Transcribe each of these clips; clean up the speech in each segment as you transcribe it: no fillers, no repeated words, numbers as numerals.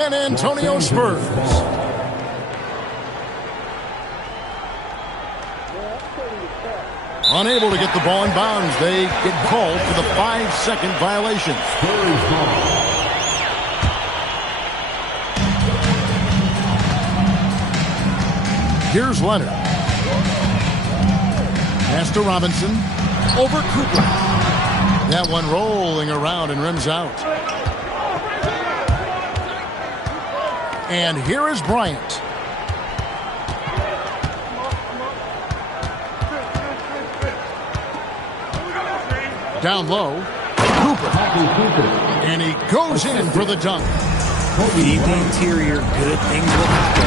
San Antonio Spurs. Unable to get the ball in bounds. They get called for the 5-second violation. Here's Leonard. Pass to Robinson. Over Cooper. That one rolling around and rims out. And here is Bryant. Down low. Cooper. And he goes in for the dunk. Feed the interior. Good things will happen.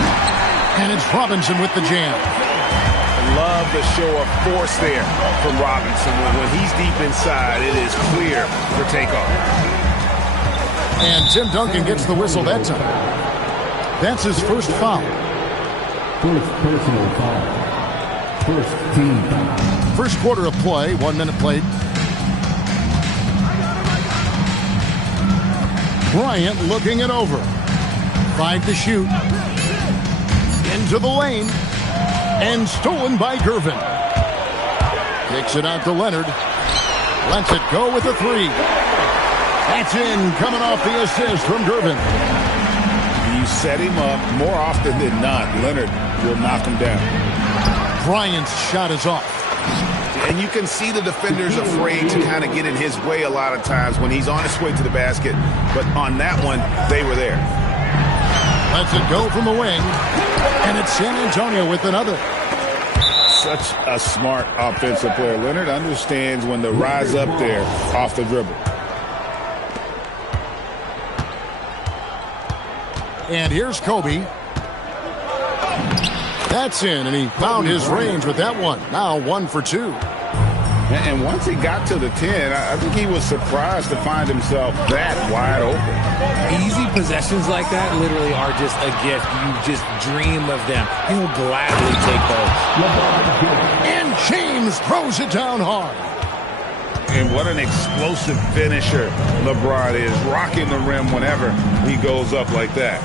And it's Robinson with the jam. I love the show of force there from Robinson. When he's deep inside, it is clear for takeoff. And Tim Duncan gets the whistle that time. That's his first foul. First personal foul. First team foul. First quarter of play, 1 minute played. Bryant looking it over. 5 to shoot. Into the lane. And stolen by Gervin. Kicks it out to Leonard. Lets it go with a 3. That's in, coming off the assist from Gervin. You set him up more often than not. Leonard will knock him down. Bryant's shot is off. And you can see the defenders afraid to kind of get in his way a lot of times when he's on his way to the basket. But on that one, they were there. Lets it go from the wing. And it's San Antonio with another. Such a smart offensive player. Leonard understands when to rise up there off the dribble. And here's Kobe. That's in, and he found his range with that one. Now 1 for 2. And once he got to the 10, I think he was surprised to find himself that wide open. Easy possessions like that literally are just a gift. You just dream of them. He'll gladly take those. And James throws it down hard. And what an explosive finisher LeBron is, rocking the rim whenever he goes up like that.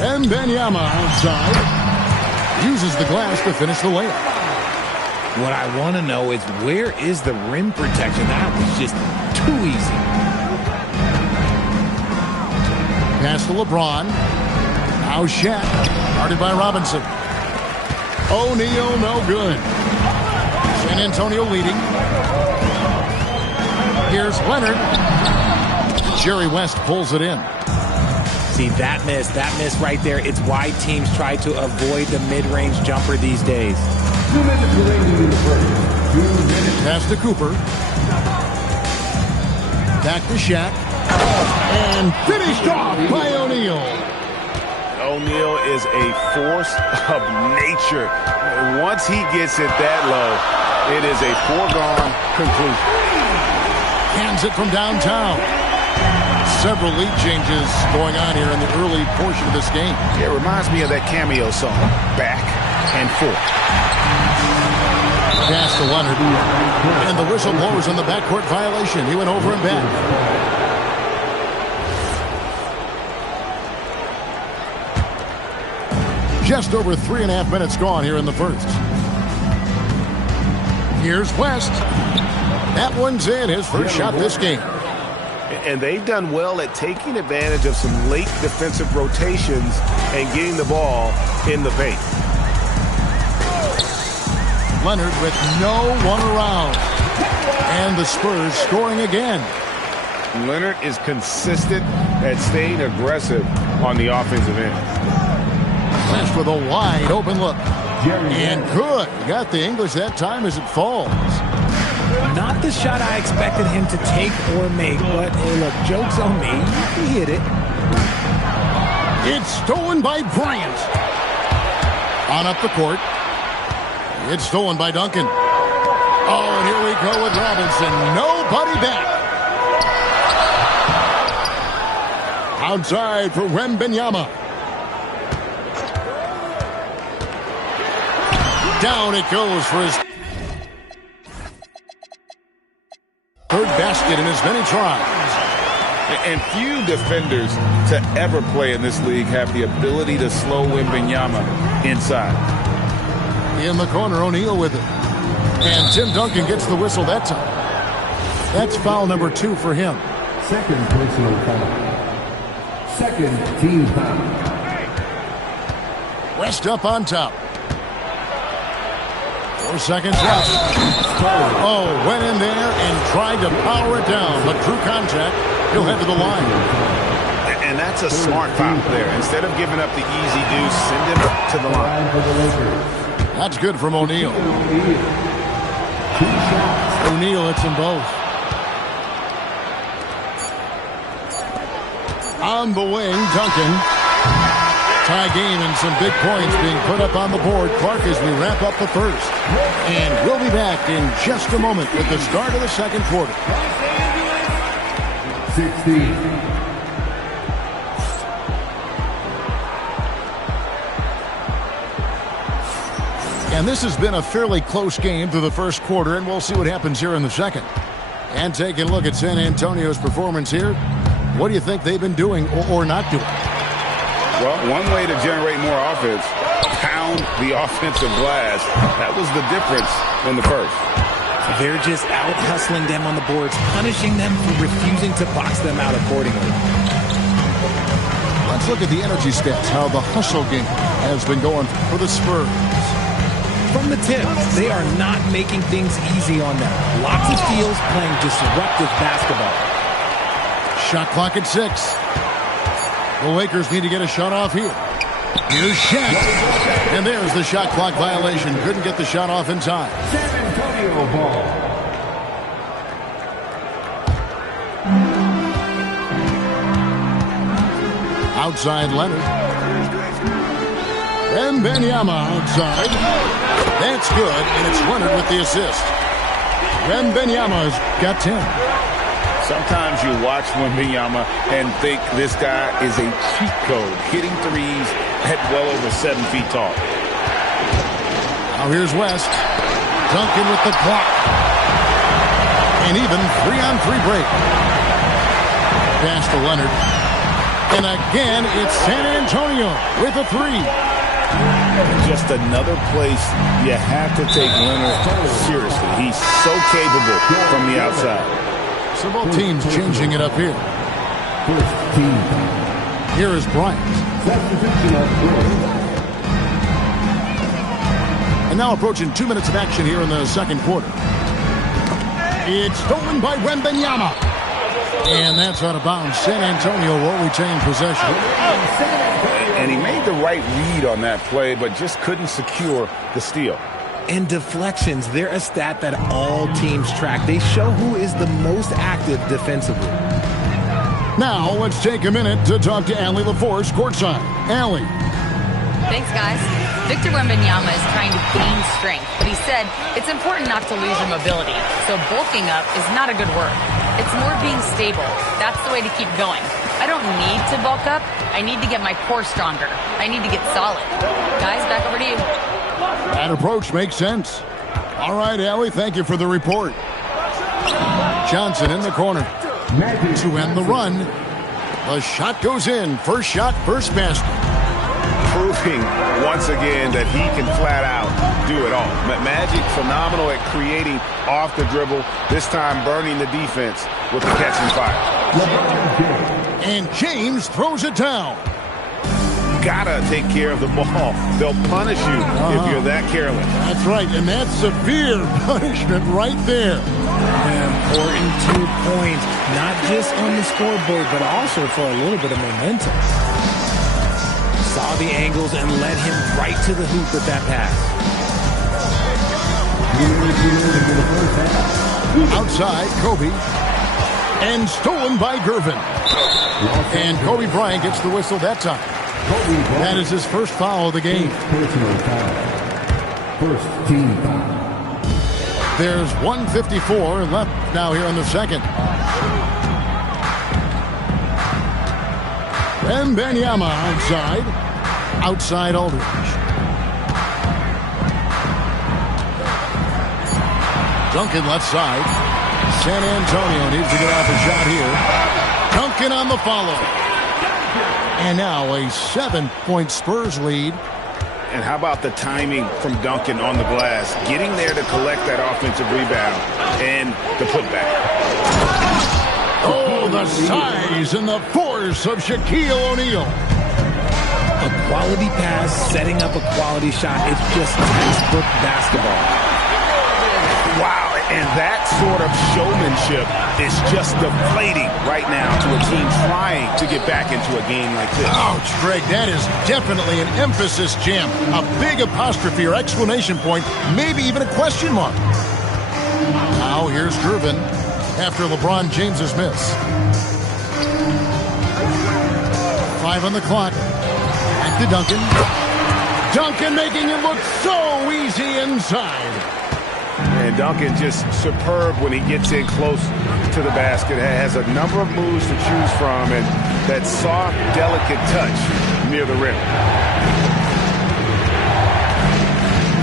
And Wembanyama outside. Uses the glass to finish the layup. What I want to know is, where is the rim protection? That was just too easy. Pass to LeBron. Now Shaq. Guarded by Robinson. O'Neal, no good. San Antonio leading. Here's Leonard. Jerry West pulls it in. See, that miss right there. It's why teams try to avoid the mid-range jumper these days. 2 minutes remaining in the first. 2 minutes. Pass to Cooper. Back to Shaq. And finished off by O'Neal. O'Neal is a force of nature. Once he gets it that low, it is a foregone conclusion. Hands it from downtown. Several lead changes going on here in the early portion of this game. It reminds me of that cameo song, Back and Forth. Pass to Leonard. And the whistle blows on the backcourt violation. He went over and back. Just over 3.5 minutes gone here in the first. Here's West. That one's in, his first shot this game. And they've done well at taking advantage of some late defensive rotations and getting the ball in the paint. Leonard with no one around. And the Spurs scoring again. Leonard is consistent at staying aggressive on the offensive end. West with a wide open look. And good. Got the English that time as it falls. Not the shot I expected him to take or make, but hey, look, joke's on me. He hit it. It's stolen by Bryant. On up the court. It's stolen by Duncan. Oh, and here we go with Robinson. Nobody back. Outside for Wembanyama. Down it goes for his third basket in as many tries. And few defenders to ever play in this league have the ability to slow Wembanyama inside. In the corner, O'Neal with it. And Tim Duncan gets the whistle that time. That's foul number 2 for him. Second personal foul. Second team foul. West up on top. 4 seconds left. Oh, went in there and tried to power it down, but through contact, he'll head to the line. And that's a smart foul there. Instead of giving up the easy deuce, send him to the line. That's good from O'Neal. O'Neal hits them both. On the wing, Duncan. Tie game and some big points being put up on the board. Clark as we wrap up the first. And we'll be back in just a moment with the start of the second quarter. 16. And this has been a fairly close game through the first quarter, and we'll see what happens here in the second. And taking a look at San Antonio's performance here, what do you think they've been doing or not doing? Well, one way to generate more offense, pound the offensive glass. That was the difference in the first. They're just out-hustling them on the boards, punishing them for refusing to box them out accordingly. Let's look at the energy stats, how the hustle game has been going for the Spurs. From the tip, they are not making things easy on them. Lots of steals, playing disruptive basketball. Shot clock at 6. The Lakers need to get a shot off here. Here's Shaq. And there's the shot clock violation. Couldn't get the shot off in time. San Antonio ball. Outside Leonard. Wembanyama outside. That's good, and it's Leonard with the assist. Wembanyama's got 10. Sometimes you watch Wembanyama and think this guy is a cheat code, hitting threes at well over 7 feet tall. Now here's West. Duncan with the block. And even 3-on-3 break. Pass to Leonard. And again, it's San Antonio with a 3. Just another place you have to take Leonard seriously. He's so capable from the outside. So both teams changing it up here. First team. Here is Bryant. And now approaching 2 minutes of action here in the second quarter. It's stolen by Wembanyama. And that's out of bounds. San Antonio will retain possession. And he made the right read on that play, but just couldn't secure the steal. And deflections, they're a stat that all teams track. They show who is the most active defensively. Now let's take a minute to talk to Allie LaForce courtside. Allie. Thanks, guys. Victor Wembanyama is trying to gain strength, but he said it's important not to lose your mobility. So bulking up is not a good word. It's more being stable. That's the way to keep going. I don't need to bulk up. I need to get my core stronger. I need to get solid. Guys, back over to you. That approach makes sense. All right, Allie, thank you for the report. Johnson in the corner to end the run. The shot goes in. First shot, first basket. Proving once again that he can flat out do it all. Magic phenomenal at creating off the dribble, this time burning the defense with the catch and fire. And James throws it down. Gotta take care of the ball. They'll punish you if you're that careless. That's right, and that's severe punishment right there. An important 2 points, not just on the scoreboard, but also for a little bit of momentum. Saw the angles and led him right to the hoop with that pass. Outside, Kobe. And stolen by Gervin. And Kobe Bryant gets the whistle that time. That is his first foul of the game. Personal foul. First team foul. There's 1:54 left now here in the second. Wembanyama outside. Outside Aldridge. Duncan left side. San Antonio needs to get off a shot here. Duncan on the follow. And now a 7-point Spurs lead. And how about the timing from Duncan on the glass? Getting there to collect that offensive rebound and the putback. Oh, the size and the force of Shaquille O'Neal. A quality pass, setting up a quality shot. It's just textbook basketball. Wow, and that sort of showmanship is just deflating right now to a team trying to get back into a game like this. Ouch, Greg, that is definitely an emphasis jam. A big apostrophe or exclamation point, maybe even a question mark. Now here's Gervin after LeBron James's miss. 5 on the clock. Back to Duncan. Duncan making it look so easy inside. And Duncan just superb when he gets in close to the basket. Has a number of moves to choose from and that soft, delicate touch near the rim.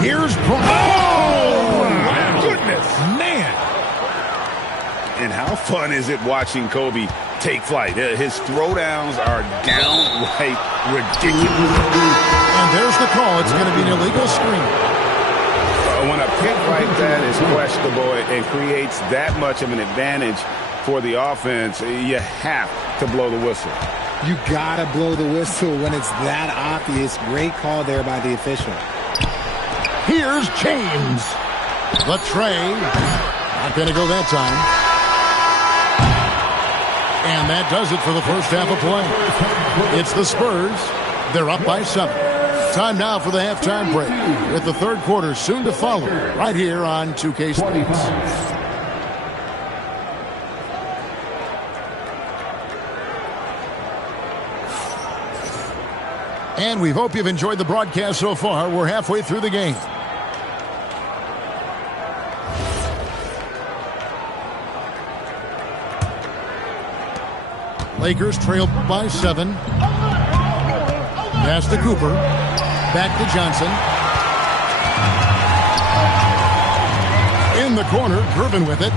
Here's oh, my goodness. Man. And how fun is it watching Kobe take flight? His throwdowns are downright ridiculous. And there's the call. It's going to be an illegal screen. When a pick like that is questionable and creates that much of an advantage for the offense, you have to blow the whistle. You gotta blow the whistle when it's that obvious. Great call there by the official. Here's James. Latrey. Not going to go that time. And that does it for the first half of play. It's the Spurs. They're up by 7. Time now for the halftime break, with the third quarter soon to follow, right here on 2K Sports. And we hope you've enjoyed the broadcast so far. We're halfway through the game. Lakers trail by 7. Pass to Cooper. Back to Johnson. In the corner, Gervin with it.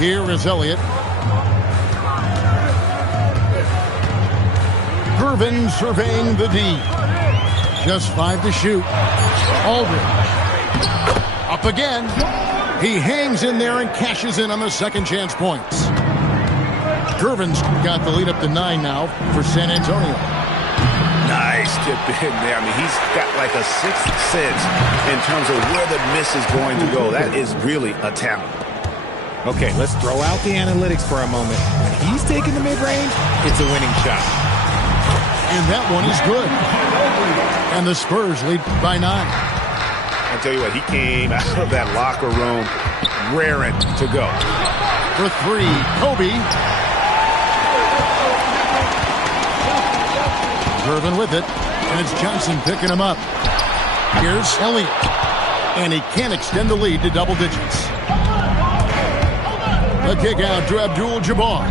Here is Elliott. Gervin surveying the D. Just 5 to shoot. Aldridge. Up again. He hangs in there and cashes in on the second chance points. Gervin's got the lead up to 9 now for San Antonio. Nice tip in there. I mean, he's got like a sixth sense in terms of where the miss is going to go. That is really a talent. Okay, let's throw out the analytics for a moment. When he's taking the mid-range, it's a winning shot. And that one is good. And the Spurs lead by 9. I tell you what, he came out of that locker room raring to go. For 3, Kobe. Gervin with it, and it's Johnson picking him up. Here's Elliott, and he can't extend the lead to double digits. The kick out to Abdul-Jabbar.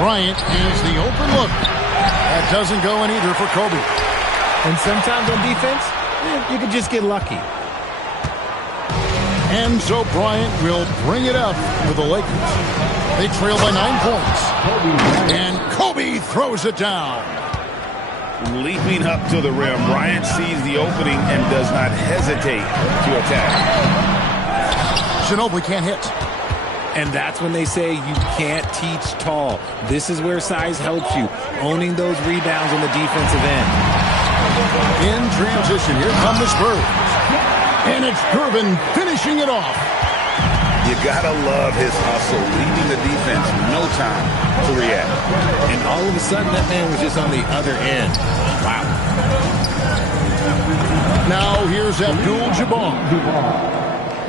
Bryant is the open look. That doesn't go in either for Kobe. And sometimes on defense, you can just get lucky. And so Bryant will bring it up for the Lakers. They trail by 9 points. And Kobe throws it down. Leaping up to the rim, Bryant sees the opening and does not hesitate to attack. Ginobili can't hit. And that's when they say you can't teach tall. This is where size helps you, owning those rebounds on the defensive end. In transition, here come the Spurs. And it's Gervin finishing it off. You gotta love his hustle, leaving the defense no time to react. And all of a sudden, that man was just on the other end. Wow. Now here's Abdul-Jabbar.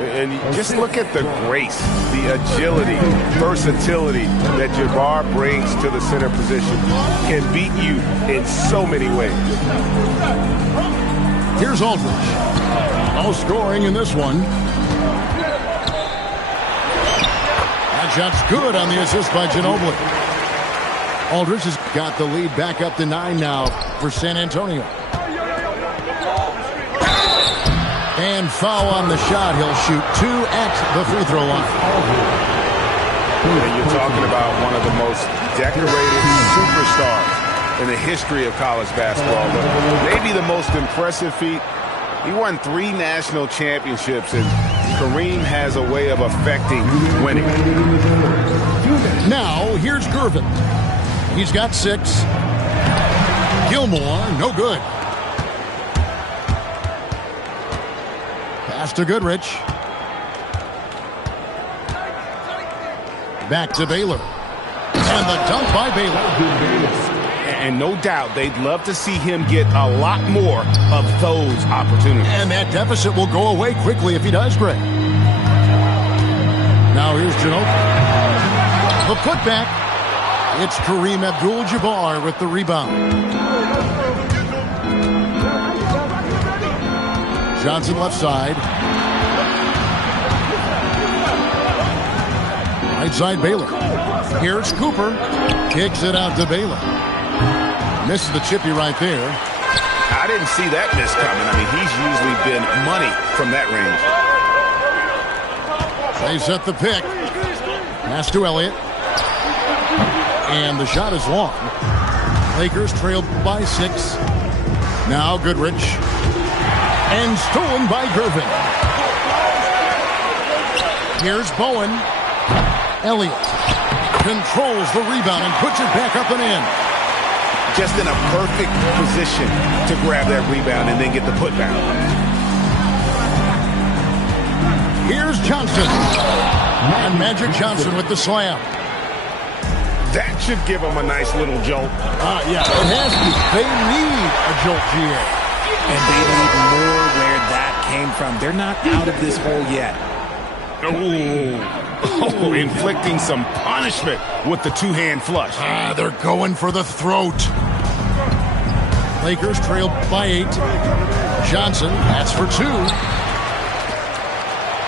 And just look at the grace, the agility, versatility that Jabbar brings to the center position. Can beat you in so many ways. Here's Aldridge. No scoring in this one. That shot's good on the assist by Ginobili. Aldridge has got the lead back up to 9 now for San Antonio. And And foul on the shot. He'll shoot 2 at the free throw line. And you're talking about one of the most decorated superstars in the history of college basketball. But maybe the most impressive feat, he won 3 national championships, and Kareem has a way of affecting winning. Now, here's Gervin. He's got 6. Gilmore, no good. Pass to Goodrich. Back to Baylor. And the dunk by Baylor. And no doubt they'd love to see him get a lot more of those opportunities. And that deficit will go away quickly if he does, Greg. Now here's Ginobili. The putback. It's Kareem Abdul-Jabbar with the rebound. Johnson left side. Right side Baylor. Here's Cooper. Kicks it out to Baylor. Misses the chippy right there. I didn't see that miss coming. I mean, he's usually been money from that range. They set the pick. Pass to Elliott. And the shot is long. Lakers trail by 6. Now Goodrich. And stolen by Gervin. Here's Bowen. Elliott controls the rebound and puts it back up and in. Just in a perfect position to grab that rebound and then get the putback. Here's Johnson. And Magic Johnson with the slam. That should give them a nice little jolt. Yeah, it has to. They need a jolt, GA. And they need more where that came from. They're not out of this hole yet. Oh, inflicting some punishment with the 2-hand flush. They're going for the throat. Lakers trail by 8. Johnson, that's for 2.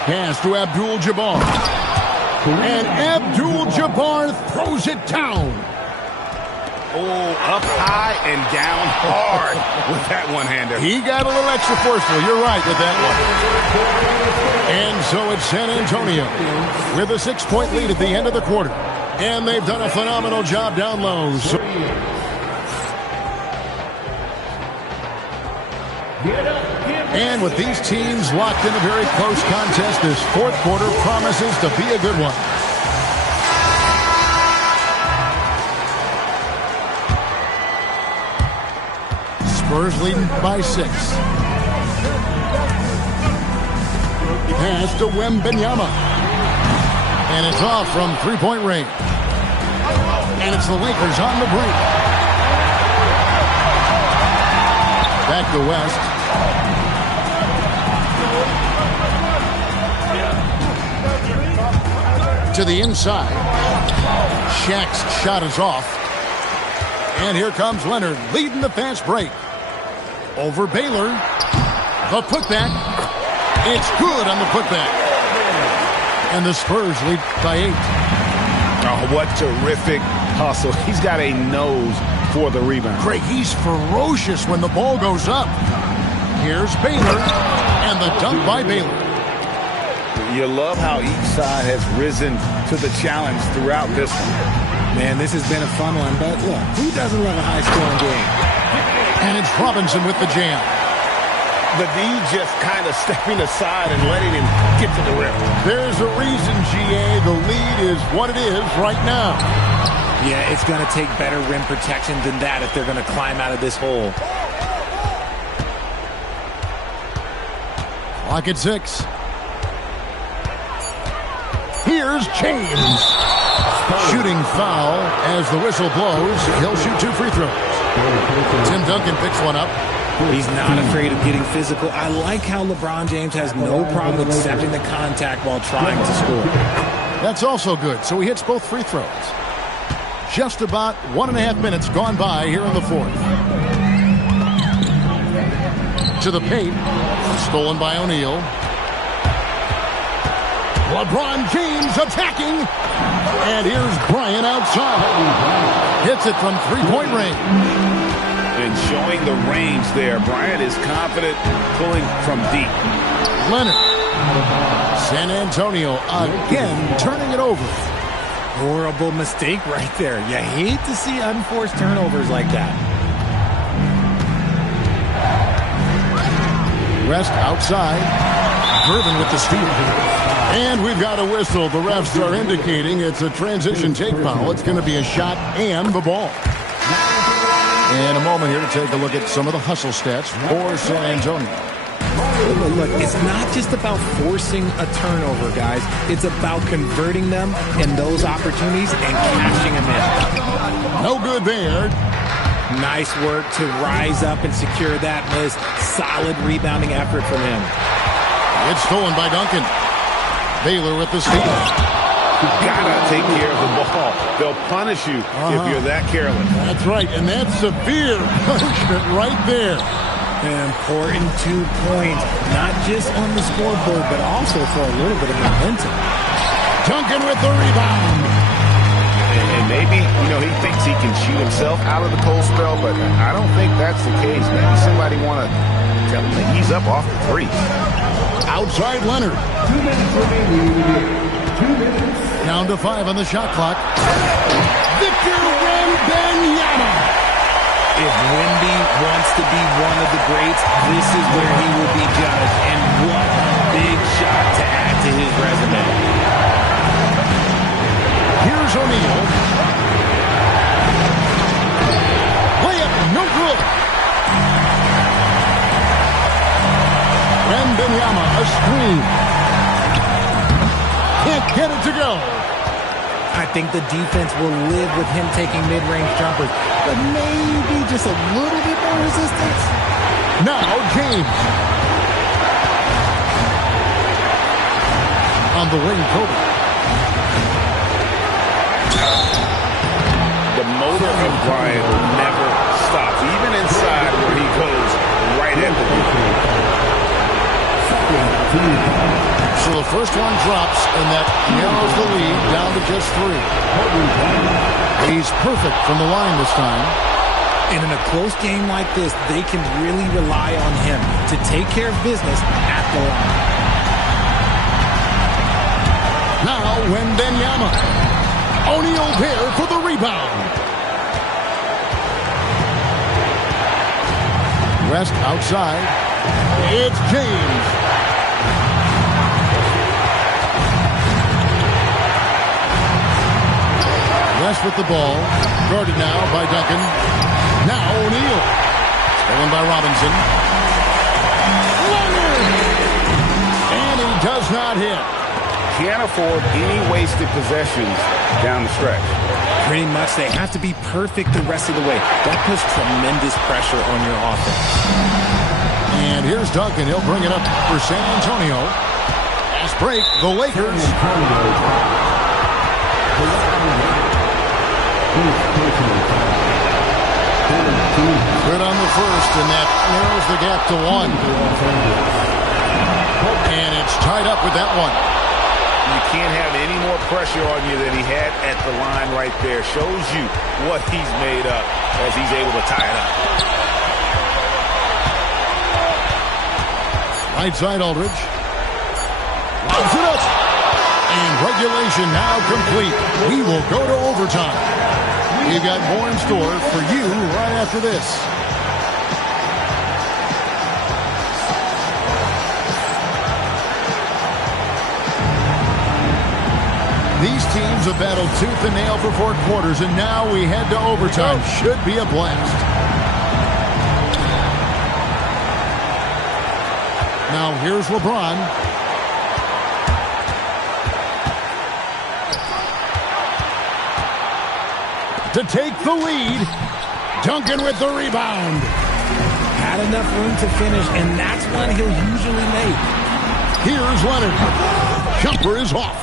Pass to Abdul-Jabbar. And Abdul-Jabbar throws it down. Oh, up high and down hard with that one-hander. He got a little extra forceful. You're right with that one. And so it's San Antonio with a 6-point lead at the end of the quarter. And they've done a phenomenal job down low. And with these teams locked in a very close contest, this 4th quarter promises to be a good one. Spurs leading by 6. Pass to Wembanyama. And it's off from 3-point range. And it's the Lakers on the break. Back to West. To the inside. Shaq's shot is off. And here comes Leonard leading the fast break. Over Baylor. The putback. It's good on the putback. And the Spurs lead by 8. Oh, what terrific hustle. He's got a nose for the rebound. Craig, he's ferocious when the ball goes up. Here's Baylor. And the dunk by Baylor. You love how each side has risen to the challenge throughout this one. Man, this has been a fun one, but look, who doesn't love a high-scoring game? And it's Robinson with the jam. The D just kind of stepping aside and letting him get to the rim. There's a reason, GA. The lead is what it is right now. Yeah, it's going to take better rim protection than that if they're going to climb out of this hole. Clock at 6. Here's James. Shooting foul as the whistle blows. He'll shoot 2 free throws. Tim Duncan picks one up. He's not afraid of getting physical. I like how LeBron James has no problem accepting the contact while trying to score. That's also good. So he hits both free throws. Just about 1.5 minutes gone by here in the 4th. To the paint. Stolen by O'Neal. LeBron James attacking. And here's Bryant outside. Hits it from 3-point range. And showing the range there. Bryant is confident pulling from deep. Leonard. San Antonio again turning it over. Horrible mistake right there. You hate to see unforced turnovers like that. West outside. Gervin with the steal. And we've got a whistle. The refs are indicating it's a transition take foul. It's going to be a shot and the ball. And a moment here to take a look at some of the hustle stats for San Antonio. Look, it's not just about forcing a turnover, guys. It's about converting them in those opportunities and cashing them in. No good there. Nice work to rise up and secure that miss. Solid rebounding effort from him. It's stolen by Duncan. Baylor with the steal. You gotta take care of the ball. They'll punish you if you're that careless. That's right, and that's severe punishment right there. An important 2 points, not just on the scoreboard, but also for a little bit of momentum. Duncan with the rebound. And maybe, he thinks he can shoot himself out of the cold spell, but I don't think that's the case. Maybe somebody want to tell him that he's up off the three. Outside Leonard. 2 minutes remaining. 2 minutes. Down to 5 on the shot clock. Victor Wembanyama. If Wemby wants to be one of the greats, this is where he will be judged. And what a big shot to add to his resume. Here's O'Neal. Layup, no good. Wembanyama, a screen. Can't get it to go. I think the defense will live with him taking mid-range jumpers, but maybe just a little bit more resistance. Now James. On the wing, Kobe. The motor of Bryant will never stop, even inside where he goes right at the hoop. So the first one drops, and that narrows the lead down to just 3. He's perfect from the line this time. And in a close game like this, they can really rely on him to take care of business at the line. Now Wembanyama. O'Neal there for the rebound. West outside. It's James. West with the ball. Guarded now by Duncan. Now O'Neal. Stolen by Robinson. Leonard! And he does not hit. Can't afford any wasted possessions down the stretch. Pretty much they have to be perfect the rest of the way. That puts tremendous pressure on your offense. And here's Duncan. He'll bring it up for San Antonio. Fast break. The Lakers. Good on the first, and that narrows the gap to 1. And it's tied up with that one. You can't have any more pressure on you than he had at the line right there. Shows you what he's made up as he's able to tie it up. Right side Aldridge. Lobs it up. And regulation now complete. We will go to overtime. We've got more in store for you right after this. These teams have battled tooth and nail for 4 quarters, and now we head to overtime. Should be a blast. Now here's LeBron. To take the lead. Duncan with the rebound. Had enough room to finish, and that's one he'll usually make. Here's Leonard. Jumper is off.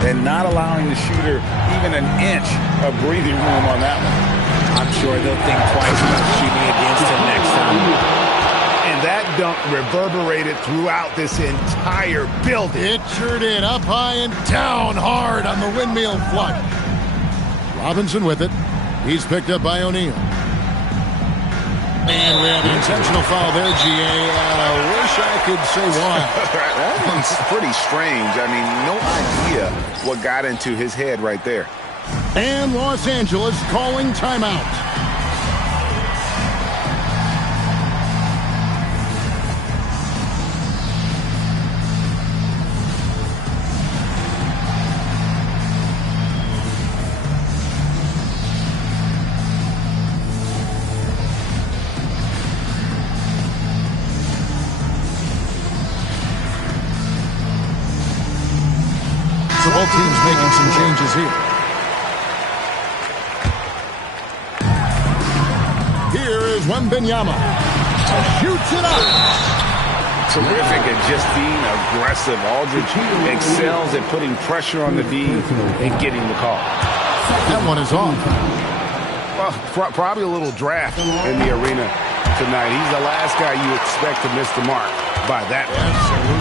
And not allowing the shooter even an inch of breathing room on that one. I'm sure they'll think twice about shooting against him next time. And that dunk reverberated throughout this entire building. It sure did. Up high and down hard on the windmill flush. Robinson with it. He's picked up by O'Neal. And we have an intentional foul there, GA. Wish I could say why. That one's pretty strange. I mean, no idea what got into his head right there. And Los Angeles calling timeout. So both teams making some changes here. Here is Wembanyama. Shoots it up. Terrific at just being aggressive. Aldridge excels at putting pressure on the D and getting the call. That one is off. Well, probably a little draft in the arena tonight. He's the last guy you expect to miss the mark by that. Absolutely.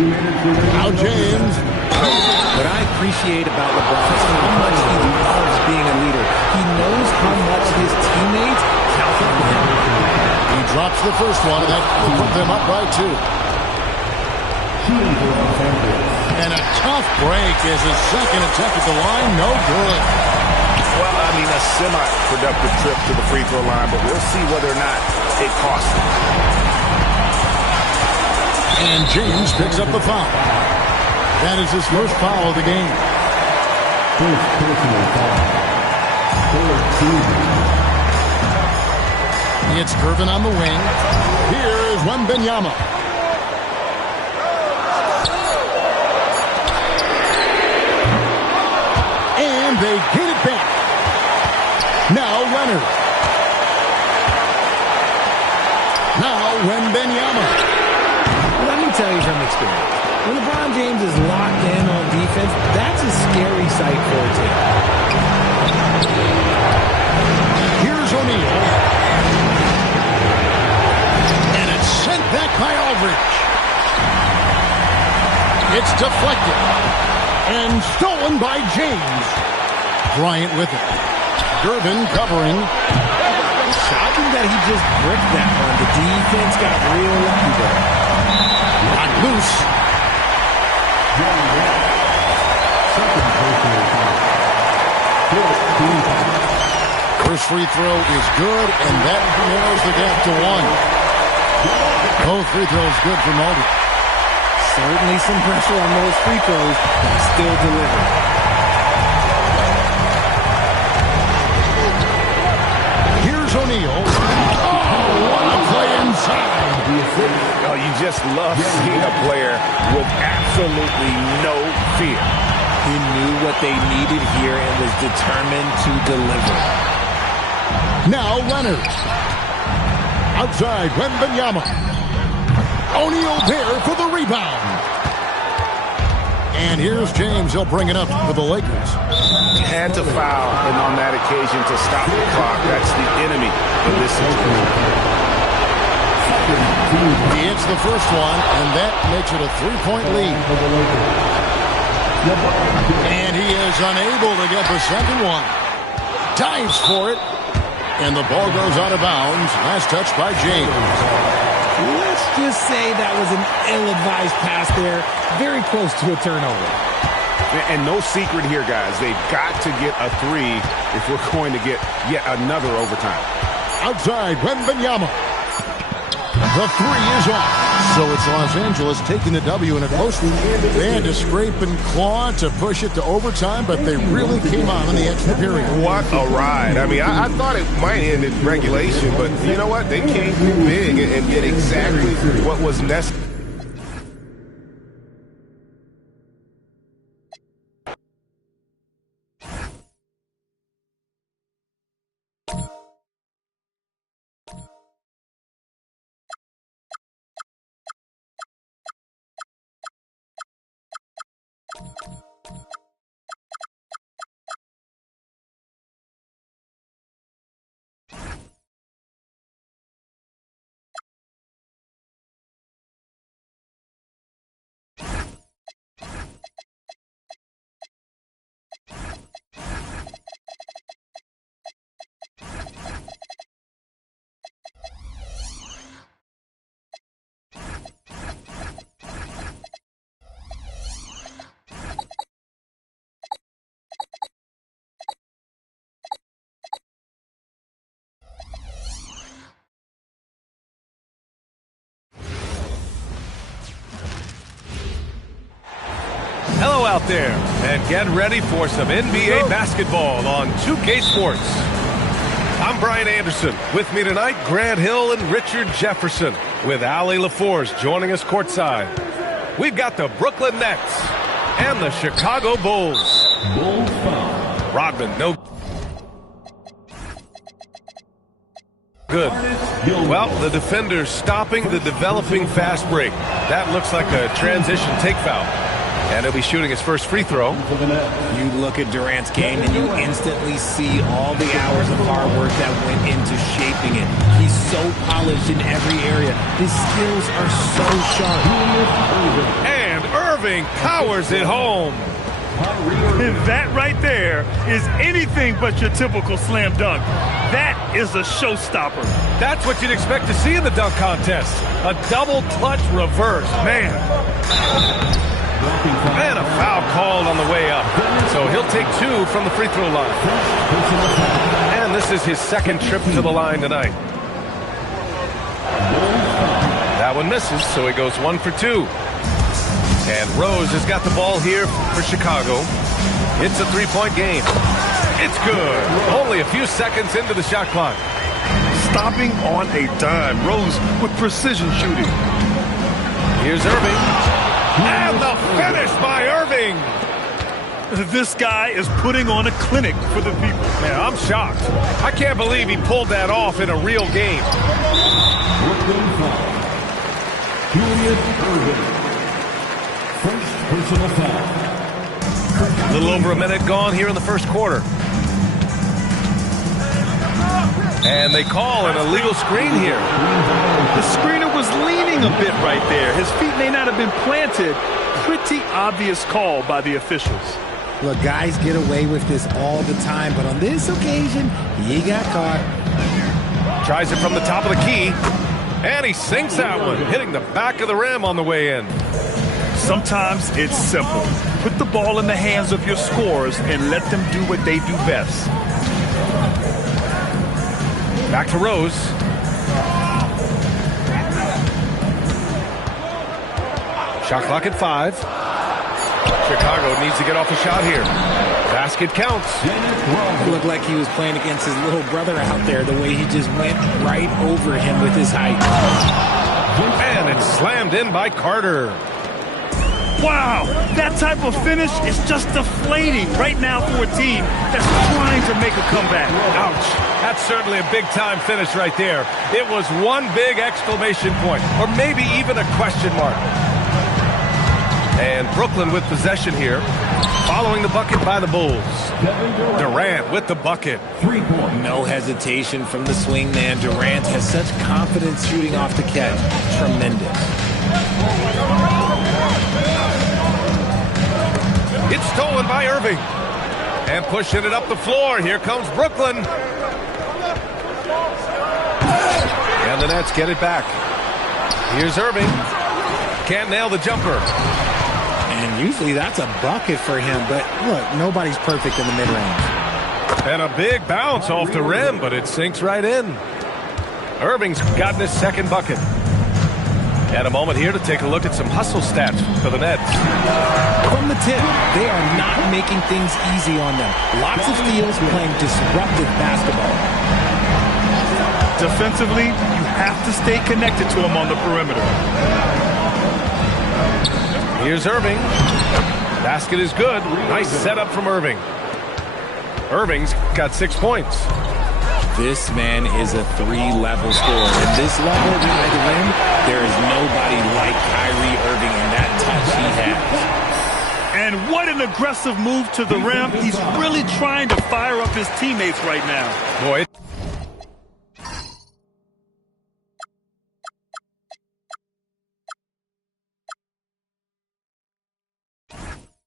Now James. What I appreciate about LeBron is how much he loves being a leader. He knows how much his teammates count on him. He drops the first one, and that will put them up by 2. And a tough break is his second attempt at the line. No good. Well, I mean, a semi-productive trip to the free throw line, but we'll see whether or not it costs him. And James picks up the foul. That is his first foul of the game. First personal foul. Third team. It's Irvin on the wing. Here is Wembanyama. And they get it back. Now Leonard. Now Wembanyama. Let me tell you from experience. When LeBron James is locked in on defense, that's a scary sight for a team. Here's O'Neal. And it's sent back by Aldridge. It's deflected. And stolen by James. Bryant with it. Gervin covering. Shocking that he just bricked that one. The defense got real lucky there. Not loose. First free throw is good, and that narrows the gap to 1. Both free throws good for Mulder. Certainly some pressure on those free throws, but still delivered. Here's O'Neal. Oh, what a play inside. Oh, you just love seeing a player with absolutely no fear. He knew what they needed here and was determined to deliver. Now Leonard. Outside, Wembanyama. O'Neal there for the rebound. And here's James. He'll bring it up for the Lakers. Had to foul, and on that occasion to stop the clock. That's the enemy in this situation. He hits the first one, and that makes it a 3-point lead. And he is unable to get the second one. Dives for it, and the ball goes out of bounds. Last touch by James. Let's just say that was an ill-advised pass there. Very close to a turnover. And no secret here, guys. They've got to get a 3 if we're going to get yet another overtime. Outside, Wembanyama. The 3 is off. So it's Los Angeles taking the W in a close one. They had to scrape and claw to push it to overtime, but they really came on in the extra period. What a ride. I mean, I thought it might end in regulation, but you know what? They came through big and did exactly what was necessary. out there and get ready for some NBA basketball on 2K Sports. I'm Brian Anderson. With me tonight, Grant Hill and Richard Jefferson, with Allie LaForce joining us courtside. We've got the Brooklyn Nets and the Chicago Bulls. Rodman, no good. Well, the defender's stopping the developing fast break. That looks like a transition take foul. And he'll be shooting his first free throw. You look at Durant's game and you instantly see all the hours of hard work that went into shaping it. He's so polished in every area. His skills are so sharp. And Irving powers it home. And that right there is anything but your typical slam dunk. That is a showstopper. That's what you'd expect to see in the dunk contest. A double clutch reverse. Man. And a foul called on the way up. So he'll take 2 from the free throw line. And this is his second trip to the line tonight. That one misses, so he goes 1 for 2. And Rose has got the ball here for Chicago. It's a 3-point game. It's good. Only a few seconds into the shot clock. Stopping on a dime. Rose with precision shooting. Here's Irving. And the finish by Irving. This guy is putting on a clinic for the people. Man, I'm shocked. I can't believe he pulled that off in a real game. First personal foul. A little over a minute gone here in the first quarter. And they call an illegal screen here. The screener was leaning a bit right there. His feet may not have been planted. Pretty obvious call by the officials. Look, guys get away with this all the time, but on this occasion, he got caught. Tries it from the top of the key. And he sinks that one, hitting the back of the rim on the way in. Sometimes it's simple. Put the ball in the hands of your scorers and let them do what they do best. Back to Rose. Shot clock at 5. Chicago needs to get off a shot here. Basket counts. It looked like he was playing against his little brother out there, the way he just went right over him with his height. And it's slammed in by Carter. Wow, that type of finish is just deflating right now for a team that's trying to make a comeback. Ouch. That's certainly a big-time finish right there. It was one big exclamation point, or maybe even a question mark. And Brooklyn with possession here, following the bucket by the Bulls. Durant with the bucket. 3-point. No hesitation from the swing man. Durant has such confidence shooting off the catch. Tremendous. It's stolen by Irving. And pushing it up the floor. Here comes Brooklyn. And the Nets get it back. Here's Irving. Can't nail the jumper. And usually that's a bucket for him. But look, nobody's perfect in the mid-range. And a big bounce off the rim, but it sinks right in. Irving's gotten his second bucket. And a moment here to take a look at some hustle stats for the Nets. From the tip, they are not making things easy on them. Lots of steals, playing disruptive basketball. Defensively, you have to stay connected to him on the perimeter. Here's Irving. Basket is good. Nice setup from Irving. Irving's got 6 points. This man is a 3-level scorer. At this level, by the rim, there is nobody like Kyrie Irving in that touch he has. And what an aggressive move to the rim. He's really trying to fire up his teammates right now. Boy.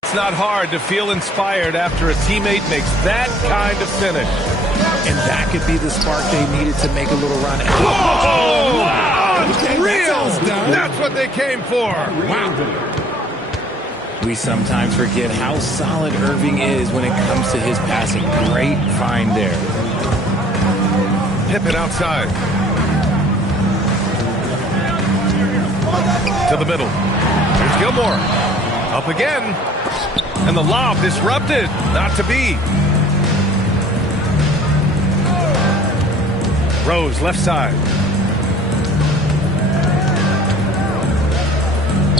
It's not hard to feel inspired after a teammate makes that kind of finish. And that could be the spark they needed to make a little run. Oh, wow! Unreal! That's what they came for. Wow. We sometimes forget how solid Irving is when it comes to his passing. Great find there. Pippen outside. To the middle. Here's Gilmore. Up again. And the lob disrupted. Not to be. Rose, left side.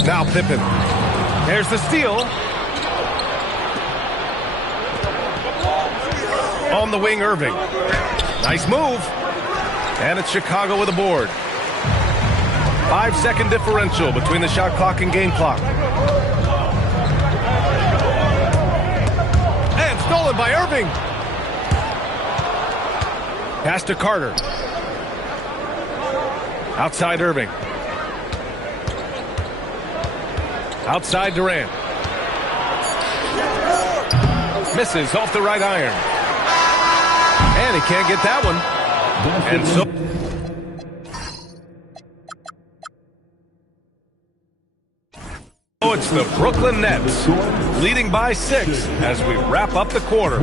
Now Pippen. There's the steal. On the wing, Irving. Nice move. And it's Chicago with a board. 5-second differential between the shot clock and game clock. And stolen by Irving. Pass to Carter. Outside Irving. Outside Durant. Misses off the right iron. And he can't get that one. And so... it's the Brooklyn Nets leading by 6 as we wrap up the quarter.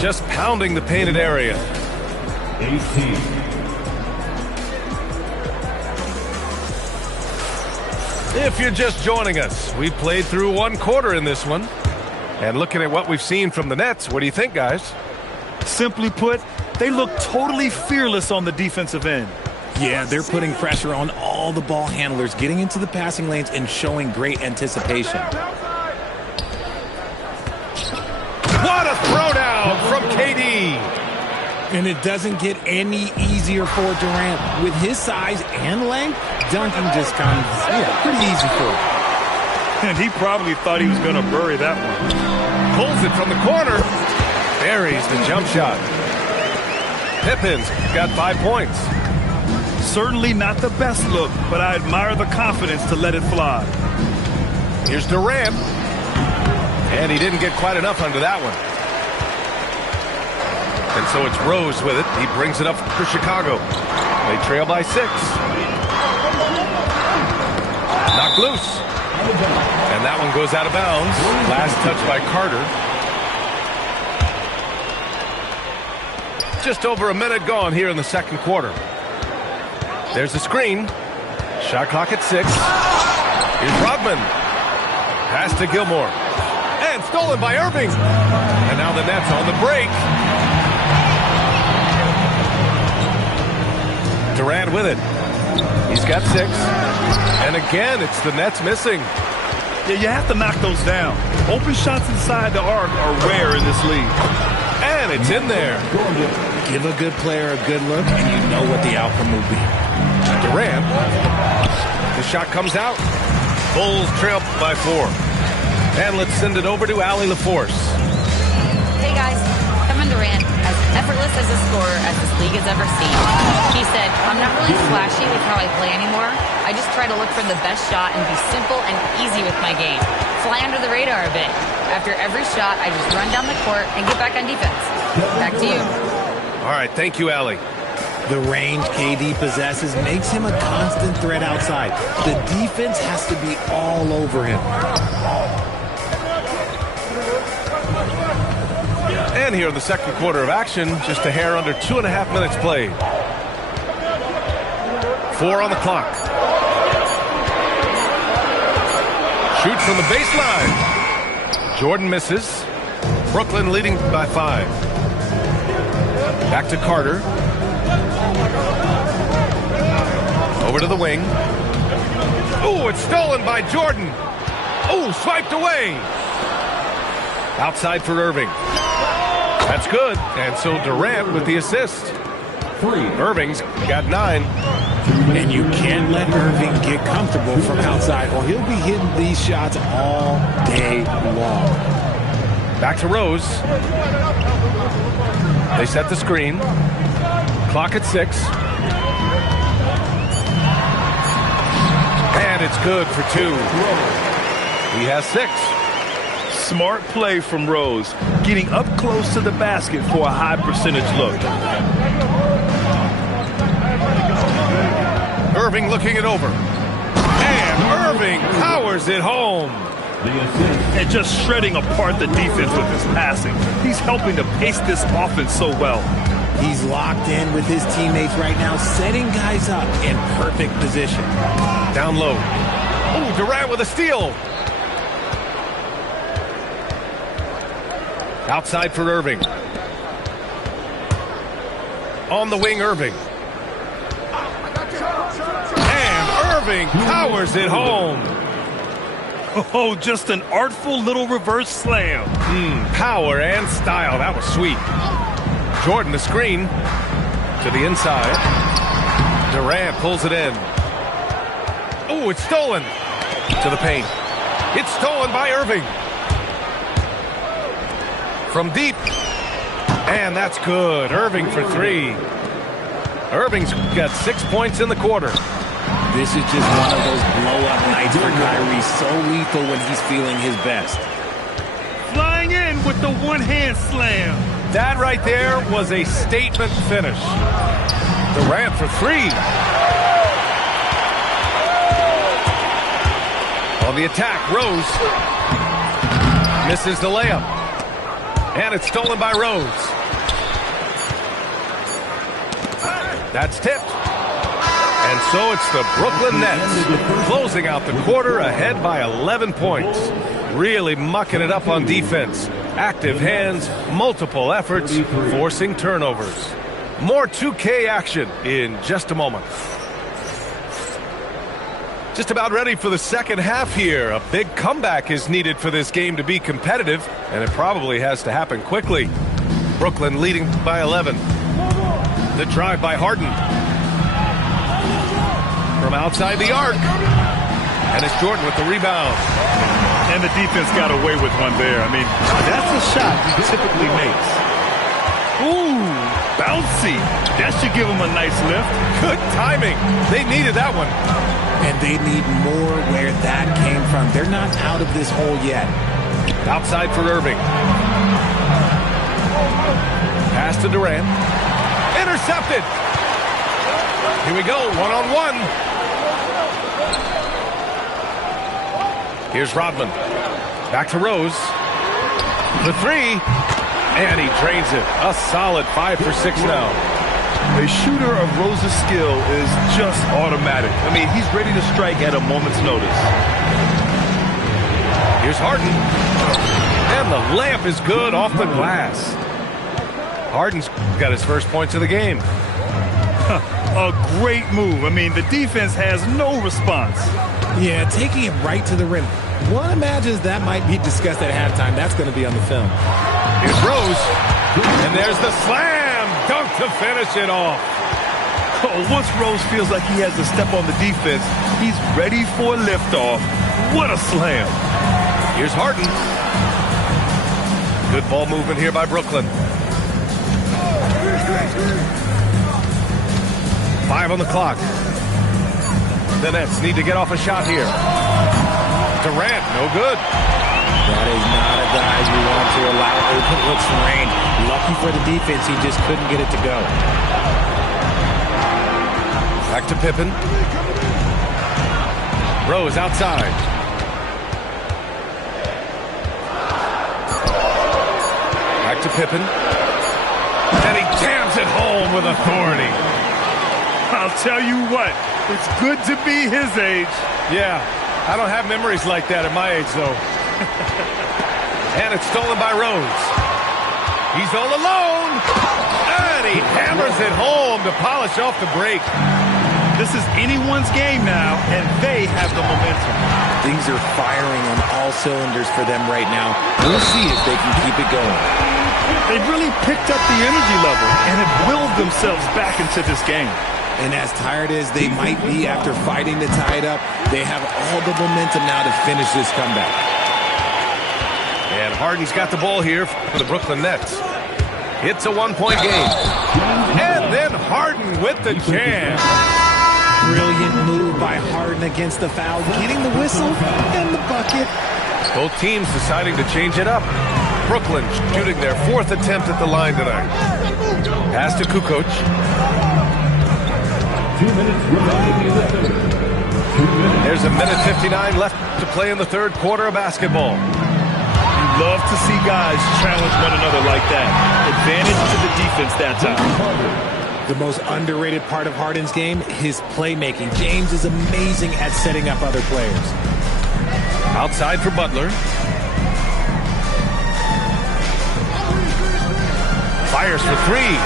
Just pounding the painted area. 18. If you're just joining us, we played through 1 quarter in this one. And looking at what we've seen from the Nets, what do you think, guys? Simply put, they look totally fearless on the defensive end. Yeah, they're putting pressure on all the ball handlers, getting into the passing lanes and showing great anticipation. What a throwdown from KD. And it doesn't get any easier for Durant. With his size and length, dunking just comes pretty easy for him. And he probably thought he was going to bury that one. Pulls it from the corner. Buries the jump shot. Pippen's got 5 points. Certainly not the best look, but I admire the confidence to let it fly. Here's Durant. And he didn't get quite enough under that one. And so it's Rose with it. He brings it up for Chicago. They trail by 6. Knocked loose. And that one goes out of bounds. Last touch by Carter. Just over a minute gone here in the second quarter. There's the screen. Shot clock at 6. Here's Rodman. Pass to Gilmore. And stolen by Irving. And now the Nets on the break. Durant with it. He's got 6. And again, it's the Nets missing. Yeah, you have to knock those down. Open shots inside the arc are rare in this league. And it's in there. Give a good player a good look, and you know what the outcome will be. Durant. The shot comes out. Bulls trail by 4. And let's send it over to Allie LaForce. Hey guys, Kevin Durant, as effortless as a scorer as this league has ever seen. He said, I'm not really flashy with how I play anymore. I just try to look for the best shot and be simple and easy with my game. Fly under the radar a bit. After every shot, I just run down the court and get back on defense. Back to you. All right, thank you, Allie. The range KD possesses makes him a constant threat outside. The defense has to be all over him. And here in the second quarter of action, just a hair under 2.5 minutes played. 4 on the clock. Shoots from the baseline. Jordan misses. Brooklyn leading by 5. Back to Carter. Over to the wing. Ooh, it's stolen by Jordan. Ooh, swiped away. Outside for Irving. That's good. And so Durant with the assist. Irving's got 9. And you can't let Irving get comfortable from outside, or he'll be hitting these shots all day long. Back to Rose. They set the screen. Clock at 6. And it's good for 2. He has 6. Smart play from Rose, getting up close to the basket for a high percentage look. Irving looking it over. And Irving powers it home. And just shredding apart the defense with his passing. He's helping to pace this offense so well. He's locked in with his teammates right now, setting guys up in perfect position. Down low. Ooh, Durant with a steal. Outside for Irving. On the wing, Irving. And Irving powers it home. Oh, just an artful little reverse slam. Power and style. That was sweet. Jordan, the screen. To the inside. Durant pulls it in. Oh, it's stolen. To the paint. It's stolen by Irving. From deep. And that's good. Irving for three. Irving's got 6 points in the quarter. This is just one of those blow-up nights for Kyrie. So lethal when he's feeling his best. Flying in with the one-hand slam. That right there was a statement finish. Durant for three. On the attack, Rose. Misses the layup. And it's stolen by Rose. That's tipped. And so it's the Brooklyn Nets closing out the quarter ahead by 11 points. Really mucking it up on defense. Active hands, multiple efforts, forcing turnovers. More 2K action in just a moment. Just about ready for the second half here. A big comeback is needed for this game to be competitive, and it probably has to happen quickly. Brooklyn leading by 11. The drive by Harden. From outside the arc. And it's Jordan with the rebound. And the defense got away with one there. I mean, that's a shot he typically makes. Ooh, bouncy. That should give him a nice lift. Good timing. They needed that one. And they need more where that came from. They're not out of this hole yet. Outside for Irving. Pass to Durant. Intercepted. Here we go, one-on-one. Here's Rodman. Back to Rose. The three. And he drains it. A solid 5 for 6 now. A shooter of Rose's skill is just automatic. I mean, he's ready to strike at a moment's notice. Here's Harden. And the layup is good off the glass. Harden's got his first points of the game. A great move. I mean, the defense has no response. Yeah, taking it right to the rim. One imagines that might be discussed at halftime. That's going to be on the film. Here's Rose. And there's the slam. Dunk to finish it off. Oh, once Rose feels like he has to step on the defense, he's ready for liftoff. What a slam. Here's Harden. Good ball movement here by Brooklyn. 5 on the clock. The Nets need to get off a shot here. Durant, no good. That is not a guy you want to allow open looks from range. Lucky for the defense, he just couldn't get it to go. Back to Pippen. Rose outside. Back to Pippen. And he jams it home with authority. I'll tell you what, it's good to be his age. Yeah, I don't have memories like that at my age, though. And it's stolen by Rose. He's all alone. And he hammers it home to polish off the break. This is anyone's game now, and they have the momentum. Things are firing on all cylinders for them right now. We'll see if they can keep it going. They've really picked up the energy level and have willed themselves back into this game. And as tired as they might be after fighting to tie it up, they have all the momentum now to finish this comeback. And Harden's got the ball here for the Brooklyn Nets. It's a one-point game. And then Harden with the jam. Brilliant move by Harden against the foul, getting the whistle and the bucket. Both teams deciding to change it up. Brooklyn shooting their 4th attempt at the line tonight. Pass to Kukoc. 2 minutes remaining in the third. 2 minutes. There's a minute 59 left to play in the third quarter of basketball. You love to see guys challenge one another like that. Advantage to the defense that time. The most underrated part of Harden's game, his playmaking. James is amazing at setting up other players. Outside for Butler. Fires for three.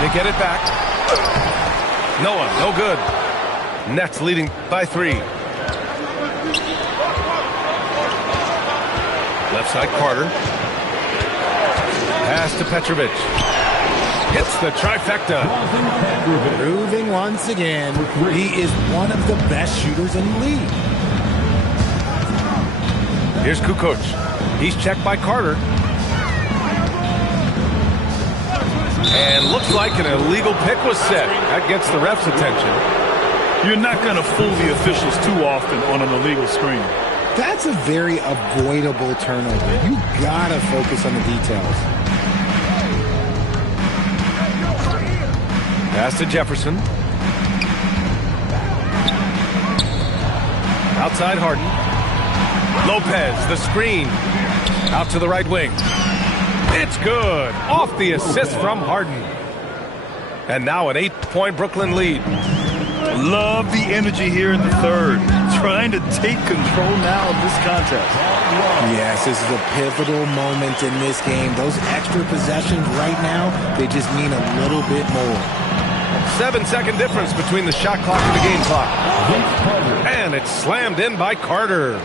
They get it back. Noah, no good. Nets leading by 3. Left side, Carter. Pass to Petrovic. Hits the trifecta. Proving once again, he is one of the best shooters in the league. Here's Kukoc. He's checked by Carter. And looks like an illegal pick was set. That gets the ref's attention. You're not going to fool the officials too often on an illegal screen. That's a very avoidable turnover. You gotta focus on the details. Pass to Jefferson. Outside Harden. Lopez, the screen. Out to the right wing. It's good. Off the assist from Harden. And now an 8-point Brooklyn lead. Love the energy here in the third. Trying to take control now of this contest. Yes, this is a pivotal moment in this game. Those extra possessions right now, they just mean a little bit more. 7-second difference between the shot clock and the game clock. And it's slammed in by Carter.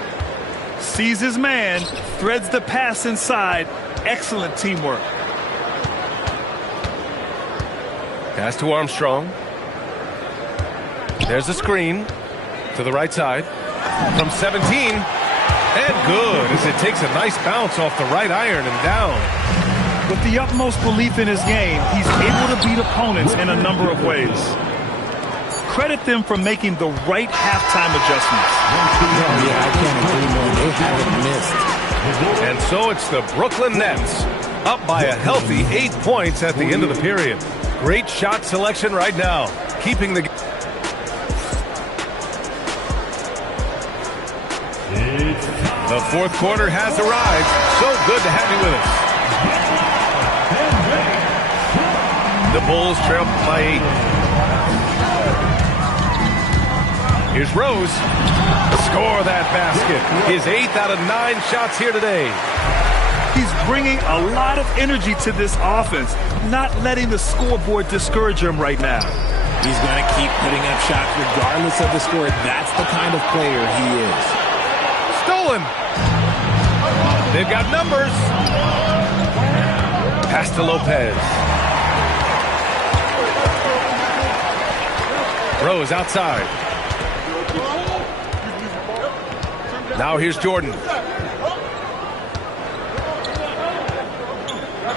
Sees his man, threads the pass inside. Excellent teamwork. Pass to Armstrong. There's the screen to the right side from 17. And good as it takes a nice bounce off the right iron and down. With the utmost belief in his game, he's able to beat opponents in a number of ways. Credit them for making the right halftime adjustments. Yeah, I can't agree more. They haven't missed. And so it's the Brooklyn Nets up by a healthy 8 points at the end of the period. Great shot selection right now, keeping the... The fourth quarter has arrived. So good to have you with us. The Bulls trail by 8. Here's Rose. Score that basket. His 8th out of 9 shots here today. He's bringing a lot of energy to this offense, not letting the scoreboard discourage him right now. He's going to keep putting up shots regardless of the score. That's the kind of player he is. Stolen. They've got numbers. Pass to Lopez. Rose outside. Now here's Jordan.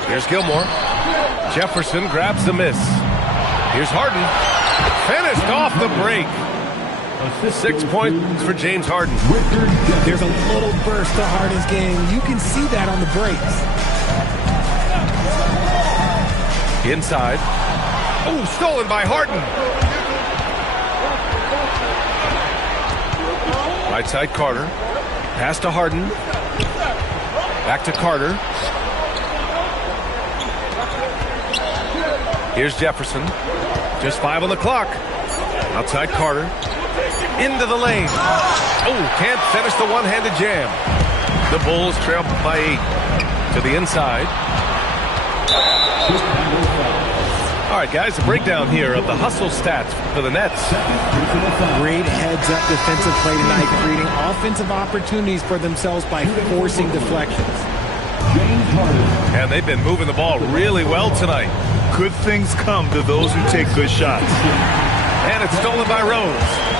Here's Gilmore. Jefferson grabs the miss. Here's Harden. Finished off the break. 6 points for James Harden. There's a little burst to Harden's game. You can see that on the breaks. Inside. Oh, stolen by Harden. Right side, Carter. Pass to Harden. Back to Carter. Here's Jefferson. Just 5 on the clock. Outside Carter. Into the lane. Oh, can't finish the one-handed jam. The Bulls trail by 8. To the inside. All right, guys, a breakdown here of the hustle stats for the Nets. Great heads-up defensive play tonight, creating offensive opportunities for themselves by forcing deflections. And they've been moving the ball really well tonight. Good things come to those who take good shots. And it's stolen by Rose.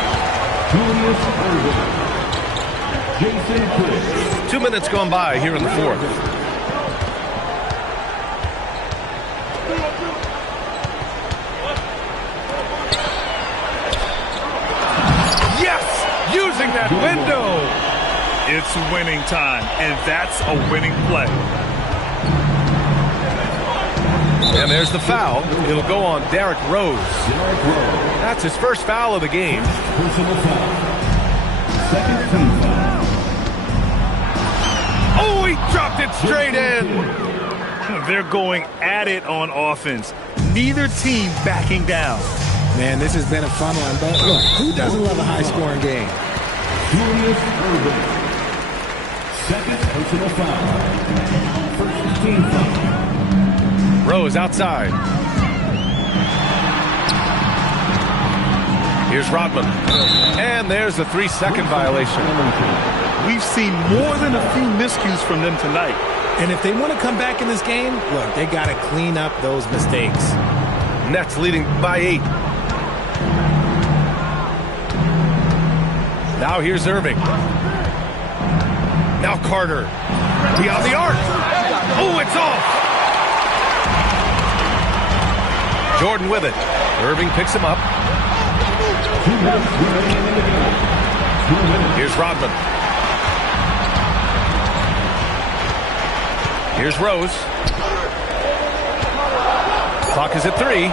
2 minutes gone by here in the fourth. Yes! Using that window! It's winning time, and that's a winning play. And there's the foul. It'll go on Derrick Rose. That's his first foul of the game. Oh, he dropped it straight in. They're going at it on offense. Neither team backing down. Man, this has been a fun one, but look, who doesn't love a high-scoring game? Second personal foul. First team foul. Rose outside. Here's Rodman. And there's a 3-second violation. We've seen more than a few miscues from them tonight. And if they want to come back in this game, look, they got to clean up those mistakes. Nets leading by 8. Now here's Irving. Now Carter. Beyond the arc. Oh, it's off. Jordan with it. Irving picks him up. Here's Rodman. Here's Rose. Clock is at 3.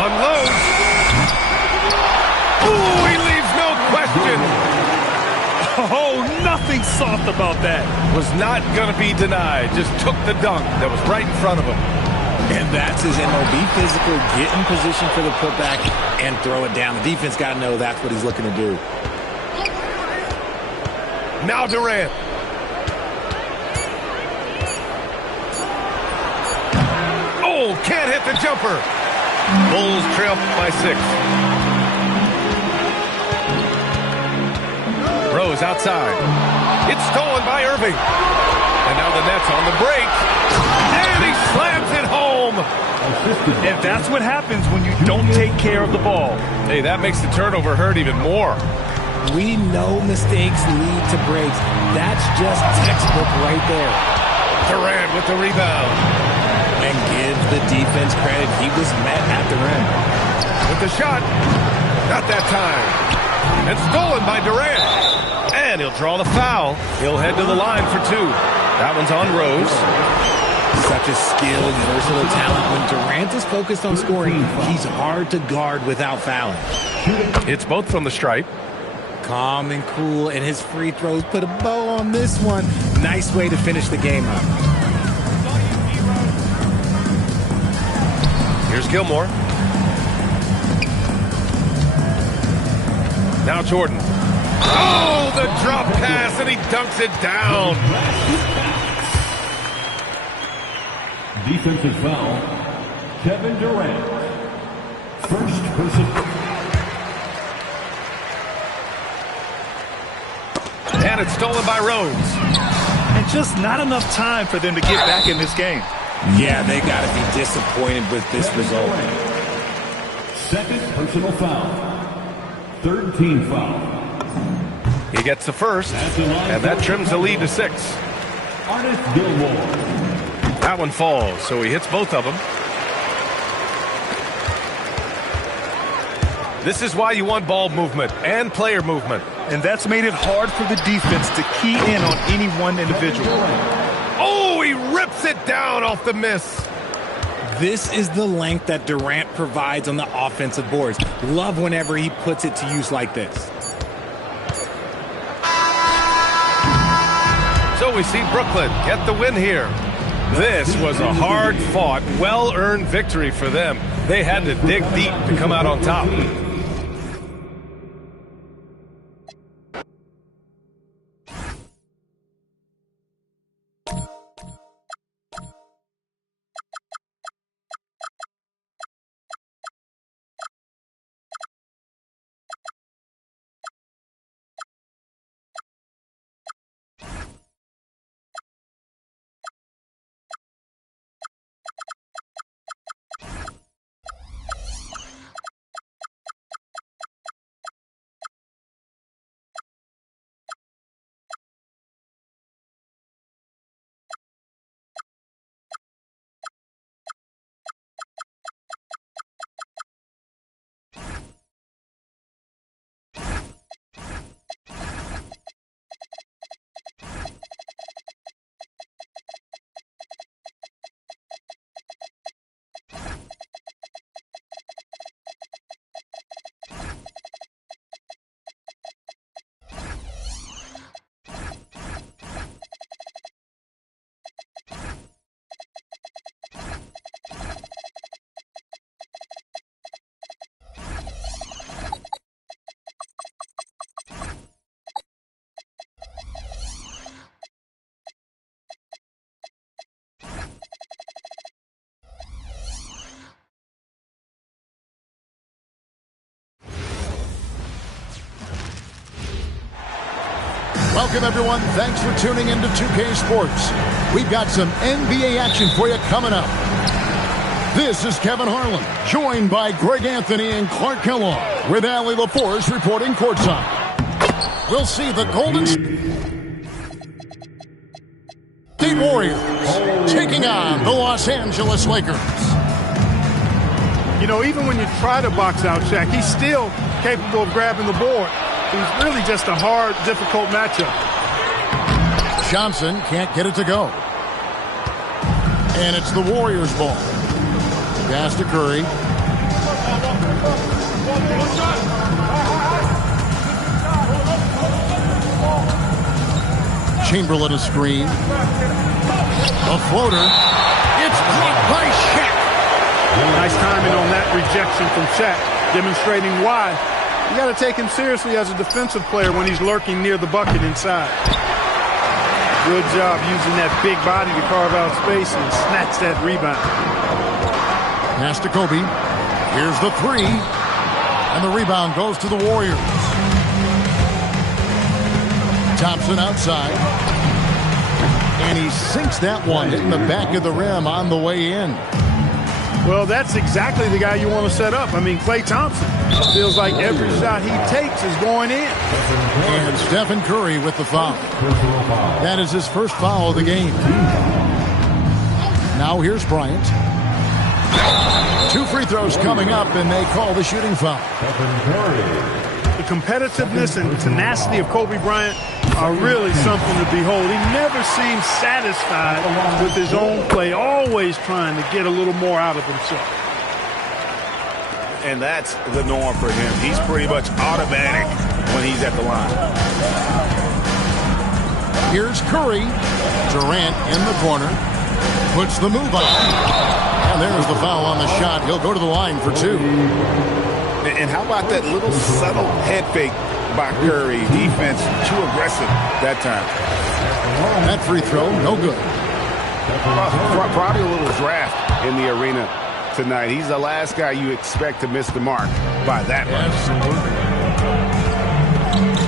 Unloads. Ooh, he leaves no question. Oh, nothing soft about that. Was not going to be denied. Just took the dunk that was right in front of him. And that's his MO. Be physical, get in position for the putback, and throw it down. The defense got to know that's what he's looking to do. Now Durant. Oh, can't hit the jumper. Bulls trail by 6. Rose outside. It's stolen by Irving. And now the Nets on the break. And he slams it home. And that's what happens when you don't take care of the ball. Hey, that makes the turnover hurt even more. We know mistakes lead to breaks. That's just textbook right there. Durant with the rebound. And give the defense credit. He was met at the rim. With the shot. Not that time. And stolen by Durant. And he'll draw the foul. He'll head to the line for 2. That one's on Rose. Such a skilled, versatile talent. When Durant is focused on scoring, he's hard to guard without fouling. It's both from the stripe. Calm and cool, and his free throws put a bow on this one. Nice way to finish the game up. Here's Gilmore. Now Jordan. Oh, the drop pass, and he dunks it down. Defensive foul, Kevin Durant. First person. And it's stolen by Rose. And just not enough time for them to get back in this game. Yeah, they got to be disappointed with this result. Second personal foul. Third team foul. He gets the first, and that trims the lead to 6. Artist Gilmore. That one falls, so he hits both of them. This is why you want ball movement and player movement. And that's made it hard for the defense to key in on any one individual. Oh, he rips it down off the miss. This is the length that Durant provides on the offensive boards. Love whenever he puts it to use like this. So we see Brooklyn get the win here. This was a hard-fought, well-earned victory for them. They had to dig deep to come out on top. Welcome, everyone. Thanks for tuning into 2K Sports. We've got some NBA action for you coming up. This is Kevin Harlan, joined by Greg Anthony and Clark Kellogg, with Allie LaForce reporting courtside. We'll see the Golden State Warriors taking on the Los Angeles Lakers. You know, even when you try to box out Shaq, he's still capable of grabbing the board. He's really just a hard, difficult matchup. Johnson can't get it to go. And it's the Warriors' ball. Pass to Curry. Chamberlain a screen. A floater. It's blocked by Shaq. Nice timing on that rejection from Shaq, demonstrating why you got to take him seriously as a defensive player when he's lurking near the bucket inside. Good job using that big body to carve out space and snatch that rebound. Pass to Kobe. Here's the three. And the rebound goes to the Warriors. Thompson outside. And he sinks that one, hitting the back of the rim on the way in. Well, that's exactly the guy you want to set up. I mean, Klay Thompson feels like every shot he takes is going in. And Stephen Curry with the foul. That is his first foul of the game. Now here's Bryant. 2 free throws coming up, and they call the shooting foul. The competitiveness and tenacity of Kobe Bryant are really something to behold. He never seems satisfied with his own play, always trying to get a little more out of himself. And that's the norm for him. He's pretty much automatic when he's at the line. Here's Curry. Durant in the corner. Puts the move on. And there's the foul on the shot. He'll go to the line for 2. And how about that little subtle head fake by Curry? Defense too aggressive that time. That free throw, no good. Probably a little draft in the arena tonight. He's the last guy you expect to miss the mark by that much. Absolutely.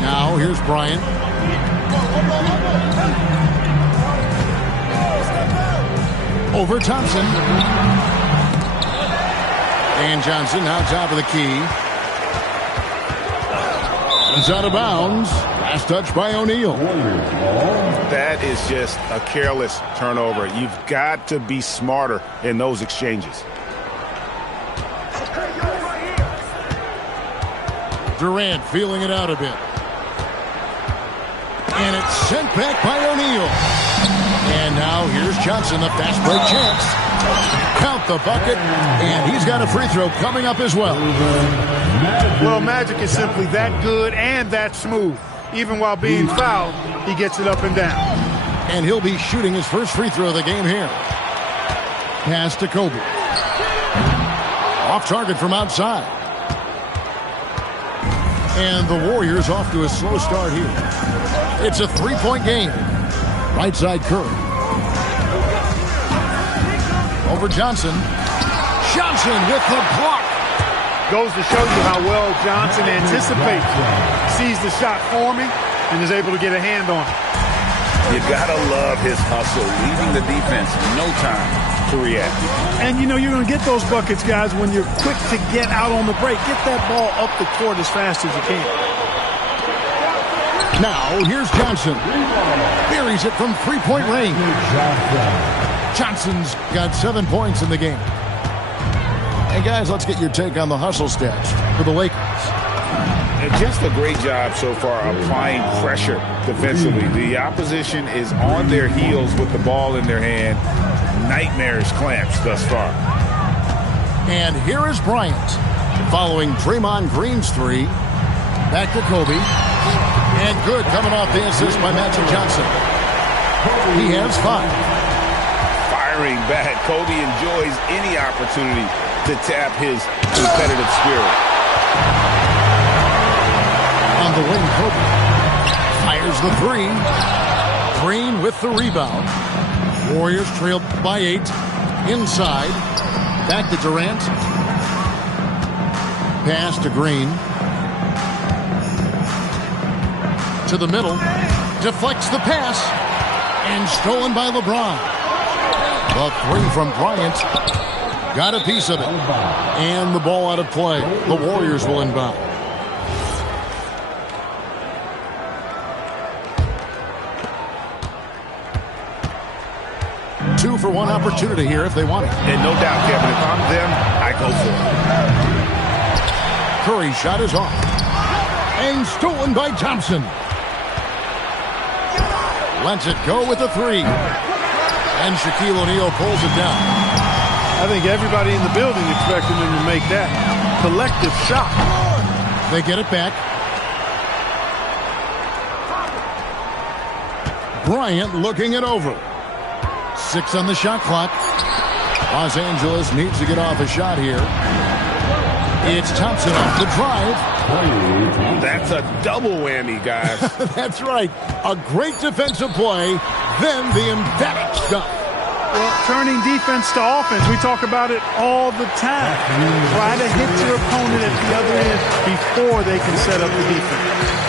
Now here's Bryant. Over Thompson. And Johnson now top of the key. It's out of bounds. Last touch by O'Neal. That is just a careless turnover. You've got to be smarter in those exchanges. Durant feeling it out a bit. And it's sent back by O'Neal. And now here's Johnson, the fast break chance. Count the bucket, and he's got a free throw coming up as well. Well, Magic is simply that good and that smooth. Even while being fouled, he gets it up and down. And he'll be shooting his first free throw of the game here. Pass to Kobe. Off target from outside. And the Warriors off to a slow start here. It's a 3-point game. Right side Curry. Over Johnson. Johnson with the block. Goes to show you how well Johnson anticipates. Sees the shot forming and is able to get a hand on it. You gotta love his hustle, leaving the defense no time to react. And you know you're going to get those buckets, guys, when you're quick to get out on the break. Get that ball up the court as fast as you can. Now, here's Johnson. Buries it from 3-point range. Johnson's got 7 points in the game. And guys, let's get your take on the hustle stats for the Lakers. And just a great job so far applying pressure defensively. The opposition is on their heels with the ball in their hand. Nightmares clamps thus far. And here is Bryant following Draymond Green's 3. Back to Kobe. And good coming off the assist by Magic Johnson. He has 5. Firing back. Kobe enjoys any opportunity to tap his competitive spirit. On the wing, Kobe fires the 3. Green with the rebound. Warriors trailed by 8. Inside. Back to Durant. Pass to Green. To the middle. deflects the pass. And stolen by LeBron. The three from Bryant. Got a piece of it. And the ball out of play. The Warriors will inbound. Two for one opportunity here if they want it. And no doubt, Kevin, if I'm them, I go for it. Curry shot is off. And stolen by Thompson. Lets it go with a three. And Shaquille O'Neal pulls it down. I think everybody in the building expected him to make that collective shot. They get it back. Bryant looking it over. 6 on the shot clock. Los Angeles needs to get off a shot here. It's Thompson off the drive. That's a double whammy, guys. That's right. A great defensive play, then the emphatic stuff. Well, turning defense to offense, we talk about it all the time. Try to hit your opponent at the other end before they can set up the defense.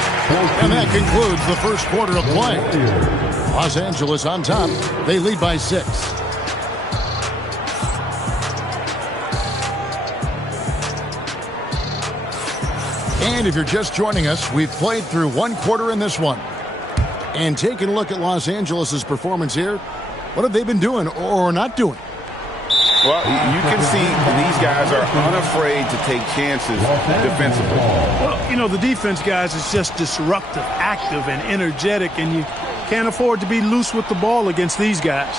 And that concludes the first quarter of play. Los Angeles on top. They lead by 6. And if you're just joining us, we've played through one quarter in this one. And taking a look at Los Angeles' performance here, what have they been doing or not doing? Well, you can see these guys are unafraid to take chances defensively. Well, you know, the defense, guys, is just disruptive, active, and energetic, and you can't afford to be loose with the ball against these guys.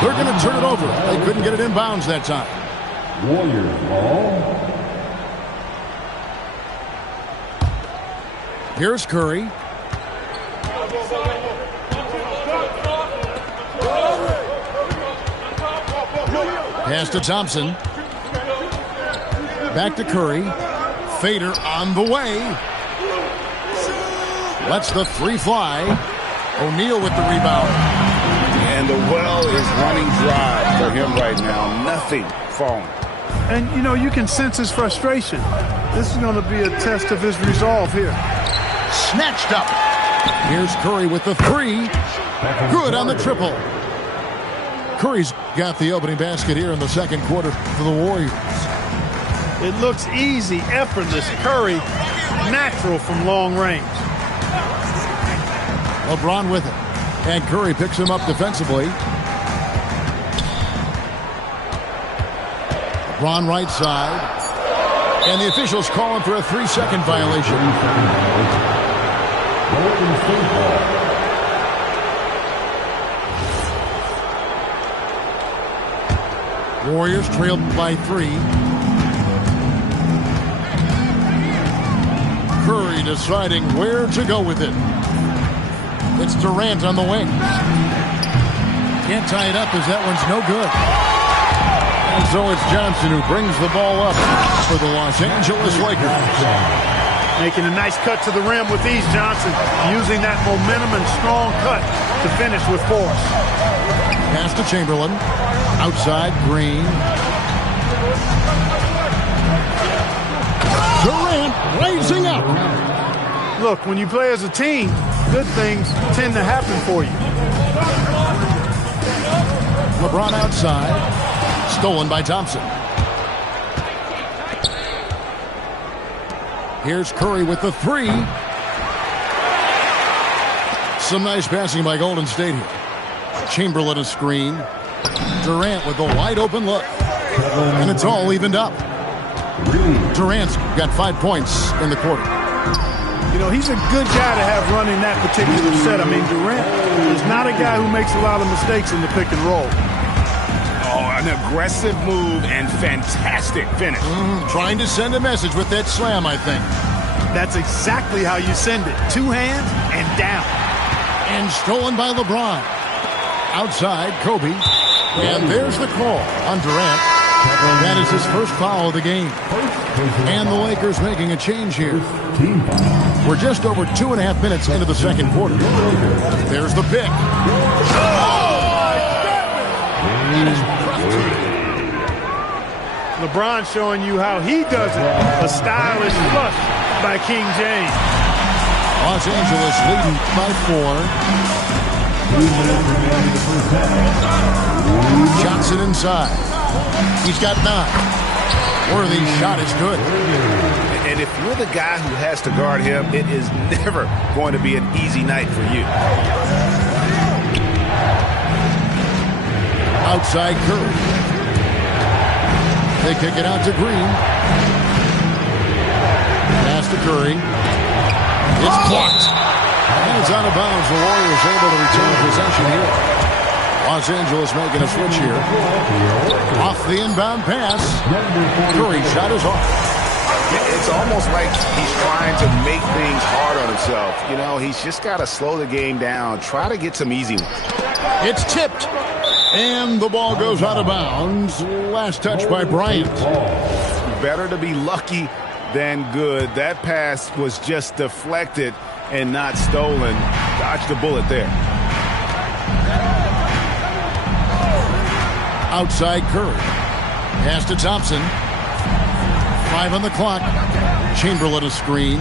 They're going to turn it over. They couldn't get it in bounds that time. Warriors ball. Here's Curry. Pass to Thompson. Back to Curry. Fader on the way. Lets the three fly. O'Neal with the rebound. And the well is running dry for him right now. Nothing falling. And, you know, you can sense his frustration. This is going to be a test of his resolve here. Snatched up. Here's Curry with the three. Good on the triple. Curry's got the opening basket here in the second quarter for the Warriors. It looks easy, effortless. Curry, natural from long range. LeBron with it. And Curry picks him up defensively. LeBron right side. And the officials calling for a 3-second violation. Warriors trailed by 3. Curry deciding where to go with it. It's Durant on the wing. Can't tie it up as that one's no good. And so it's Johnson who brings the ball up for the Los Angeles Lakers. Making a nice cut to the rim with ease, Johnson. Using that momentum and strong cut to finish with force. Pass to Chamberlain. Outside, Green. Durant raising up. Look, when you play as a team, good things tend to happen for you. LeBron outside. Stolen by Thompson. Here's Curry with the three. Some nice passing by Golden State here. Chamberlain a screen. Durant with a wide open look. And it's all evened up. Durant's got 5 points in the quarter. You know, he's a good guy to have running that particular set. I mean, Durant is not a guy who makes a lot of mistakes in the pick and roll. Oh, an aggressive move and fantastic finish. Trying to send a message with that slam, I think. That's exactly how you send it. 2 hands and down. And stolen by LeBron. Outside, Kobe. And there's the call on Durant. That is his first foul of the game. And the Lakers making a change here. We're just over 2.5 minutes into the second quarter. There's the pick. LeBron showing you how he does it. A stylish flush by King James. Los Angeles leading by 4. 2 minutes remaining in the first half. Johnson inside. He's got 9. Worthy's shot is good. And if you're the guy who has to guard him, it is never going to be an easy night for you. Outside Curry. They kick it out to Green. Pass to Curry. It's blocked. And it's out of bounds. The Warriors able to retain possession here. Los Angeles making a switch here. Off the inbound pass. Curry shot is off. It's almost like he's trying to make things hard on himself. You know, he's just got to slow the game down. Try to get some easy ones. It's tipped. And the ball goes out of bounds. Last touch by Bryant. Better to be lucky than good. That pass was just deflected and not stolen. Dodged a bullet there. Outside Curry. Pass to Thompson. 5 on the clock. Chamberlain a screen.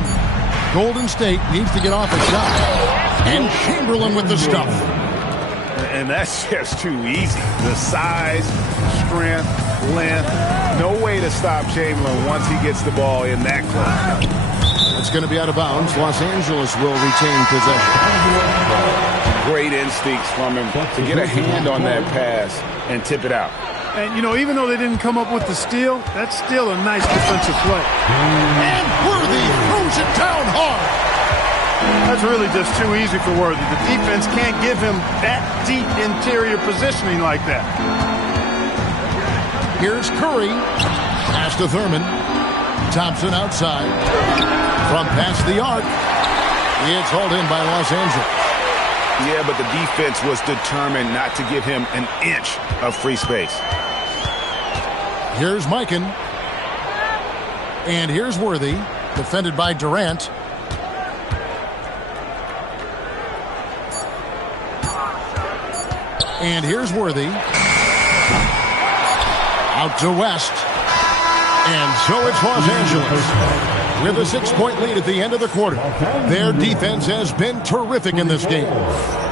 Golden State needs to get off a shot. And Chamberlain with the stuff. And that's just too easy. The size, strength, length. No way to stop Chamberlain once he gets the ball in that close. It's going to be out of bounds. Los Angeles will retain possession. Great instincts from him to get a hand on that pass and tip it out. And, you know, even though they didn't come up with the steal, that's still a nice defensive play. And Worthy throws it down hard. That's really just too easy for Worthy. The defense can't give him that deep interior positioning like that. Here's Curry. Pass to Thurman. Thompson outside. From past the arc. It's hauled in by Los Angeles. Yeah, but the defense was determined not to give him an inch of free space. Here's Mikan. And here's Worthy. Defended by Durant. And here's Worthy. Out to West. And so it's Los Angeles with a 6-point lead at the end of the quarter. Their defense has been terrific in this game.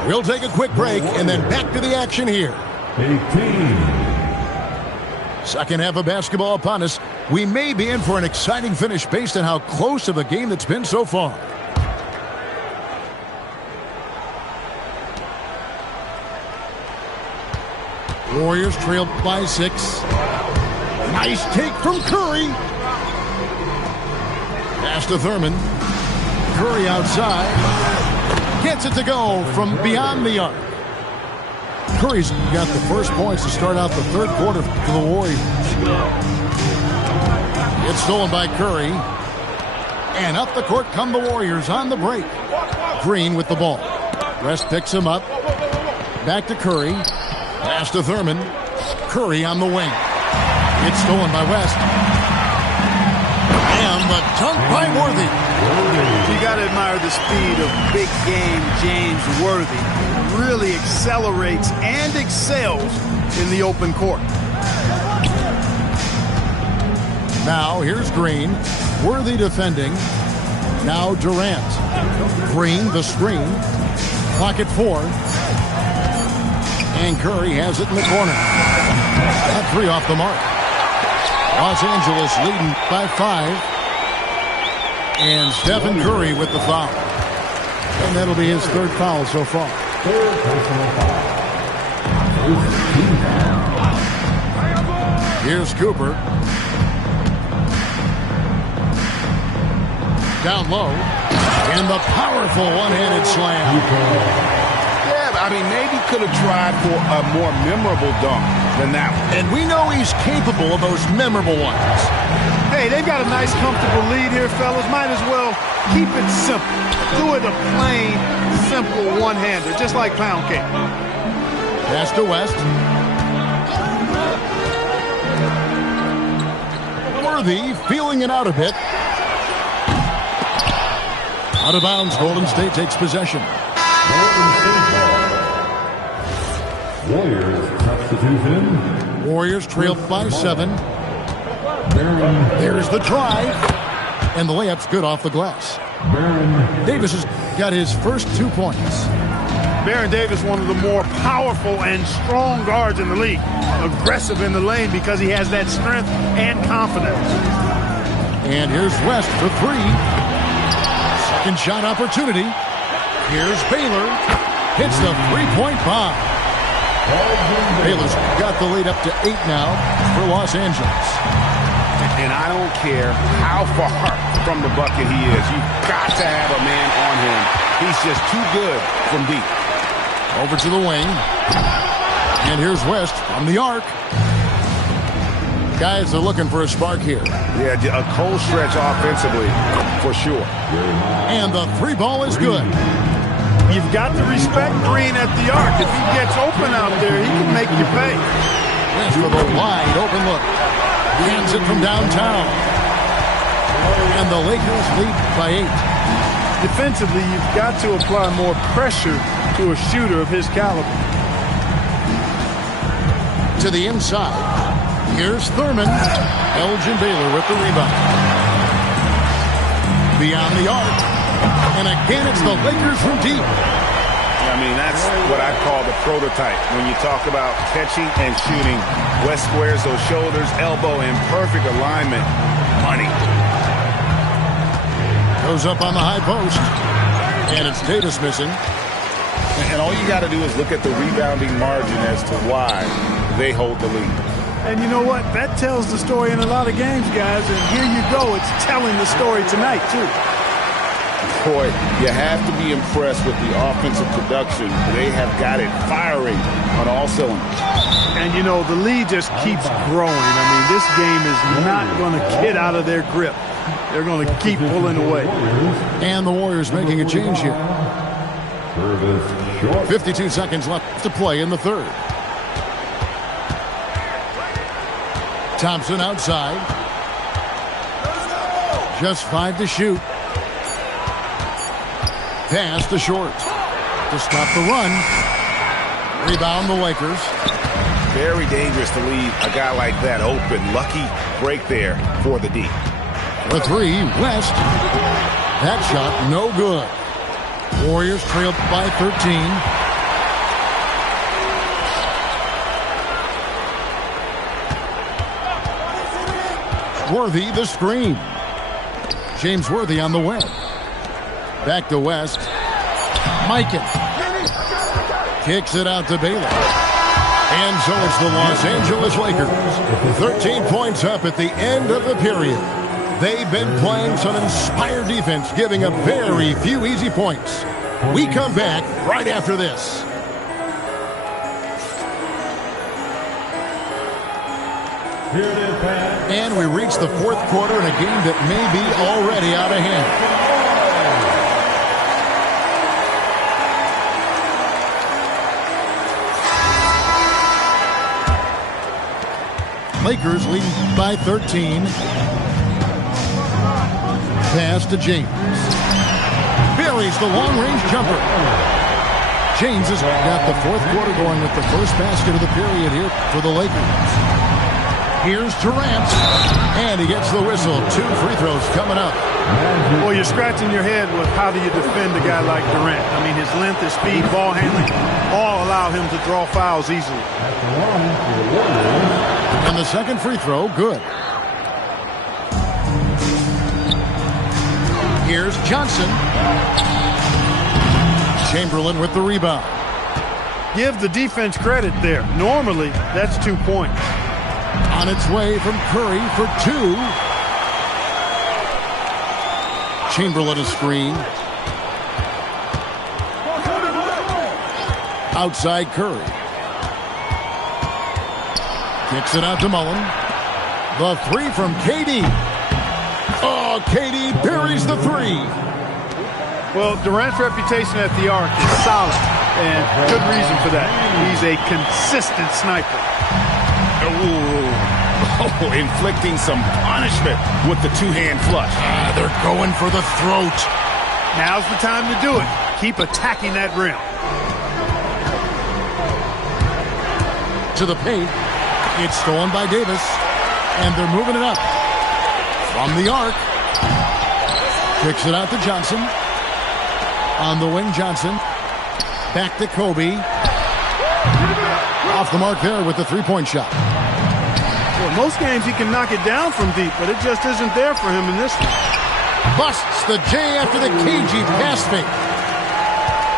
We'll take a quick break and then back to the action here. 18. Second half of basketball upon us. We may be in for an exciting finish based on how close of a game that's been so far. Warriors trail by 6. Nice take from Curry. Pass to Thurman. Curry outside. Gets it to go from beyond the arc. Curry's got the first points to start out the third quarter for the Warriors. It's stolen by Curry. And up the court come the Warriors on the break. Green with the ball. West picks him up. Back to Curry. Pass to Thurman. Curry on the wing. It's stolen by West. And the dunk by Worthy. You got to admire the speed of big game James Worthy. Really accelerates and excels in the open court. Now here's Green. Worthy defending. Now Durant. Green the screen. Clock at 4. And Curry has it in the corner. That 3 off the mark. Los Angeles leading by 5. And Stephen Curry with the foul. And that'll be his third foul so far. Here's Cooper. Down low. And the powerful one-handed slam. I mean, maybe could have tried for a more memorable dunk than that one. And we know he's capable of those memorable ones. Hey, they've got a nice, comfortable lead here, fellas. Might as well keep it simple. Do it a plain, simple one-hander, just like pound cake. Pass to West. Worthy feeling it out a bit. Out of bounds, Golden State takes possession. Warriors substitution. Warriors trail by 7. There's the drive. And the layup's good off the glass. Davis has got his first 2 points. Baron Davis, one of the more powerful and strong guards in the league. Aggressive in the lane because he has that strength and confidence. And here's West for 3. Second shot opportunity. Here's Baylor. Hits the three-point bomb. Baylor's got the lead up to 8 now for Los Angeles. And I don't care how far from the bucket he is. You've got to have a man on him. He's just too good from deep. Over to the wing. And here's West from the arc. Guys are looking for a spark here. Yeah, a cold stretch offensively, for sure. And the 3 ball is good. You've got to respect Green at the arc. If he gets open out there, he can make you pay. West with a wide open look. Hands it from downtown. And the Lakers lead by 8. Defensively, you've got to apply more pressure to a shooter of his caliber. To the inside. Here's Thurman. Elgin Baylor with the rebound. Beyond the arc. And again, it's the Lakers from deep. I mean, that's what I'd call the prototype. When you talk about catching and shooting, West squares those shoulders, elbow in perfect alignment. Money. Goes up on the high post. And it's Davis missing. And all you got to do is look at the rebounding margin as to why they hold the lead. And you know what? That tells the story in a lot of games, guys. And here you go. It's telling the story tonight, too. Boy, you have to be impressed with the offensive production. They have got it firing on all cylinders. And, you know, the lead just keeps growing. I mean, this game is not going to get out of their grip. They're going to keep pulling away. And the Warriors making a change here. 52 seconds left to play in the third. Thompson outside. Just 5 to shoot. Pass to Short. To stop the run. Rebound the Lakers. Very dangerous to leave a guy like that open. Lucky break there for the D. The 3, West. That shot no good. Warriors trailed by 13. Worthy the screen. James Worthy on the wing. Back to West. Mikan. Kicks it out to Baylor. And so it's the Los Angeles Lakers. 13 points up at the end of the period. They've been playing some inspired defense, giving up very few easy points. We come back right after this. And we reach the fourth quarter in a game that may be already out of hand. Lakers leading by 13. Pass to James. Buries the long-range jumper. James has got the fourth quarter going with the first basket of the period here for the Lakers. Here's Durant. And he gets the whistle. 2 free throws coming up. Well, you're scratching your head with how do you defend a guy like Durant. I mean, his length, his speed, ball handling, all allow him to draw fouls easily. And the second free throw, good. Here's Johnson. Chamberlain with the rebound. Give the defense credit there. Normally, that's 2 points. On its way from Curry for 2. Chamberlain a screen. Outside Curry. Kicks it out to Mullen. The 3 from KD. Oh, KD buries the 3. Well, Durant's reputation at the arc is solid, and good reason for that. He's a consistent sniper. Oh, inflicting some punishment with the 2-hand flush. They're going for the throat. Now's the time to do it. Keep attacking that rim. To the paint. It's stolen by Davis. And they're moving it up. From the arc. Kicks it out to Johnson. On the wing, Johnson. Back to Kobe. Off the mark there with the three-point shot. Well, most games he can knock it down from deep, but it just isn't there for him in this one. Busts the J after the cagey pass fake.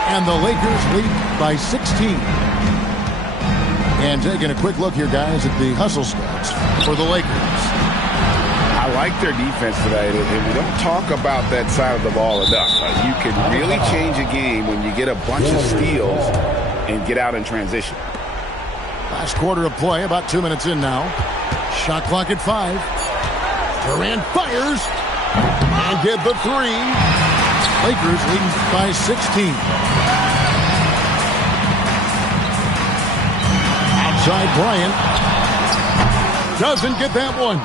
And the Lakers lead by 16. And taking a quick look here, guys, at the hustle stats for the Lakers. I like their defense today, and we don't talk about that side of the ball enough. You can really change a game when you get a bunch of steals and get out in transition. Last quarter of play, about 2 minutes in now. Shot clock at 5. Durant fires and get the three. Lakers leading by 16. Outside Bryant. Doesn't get that one.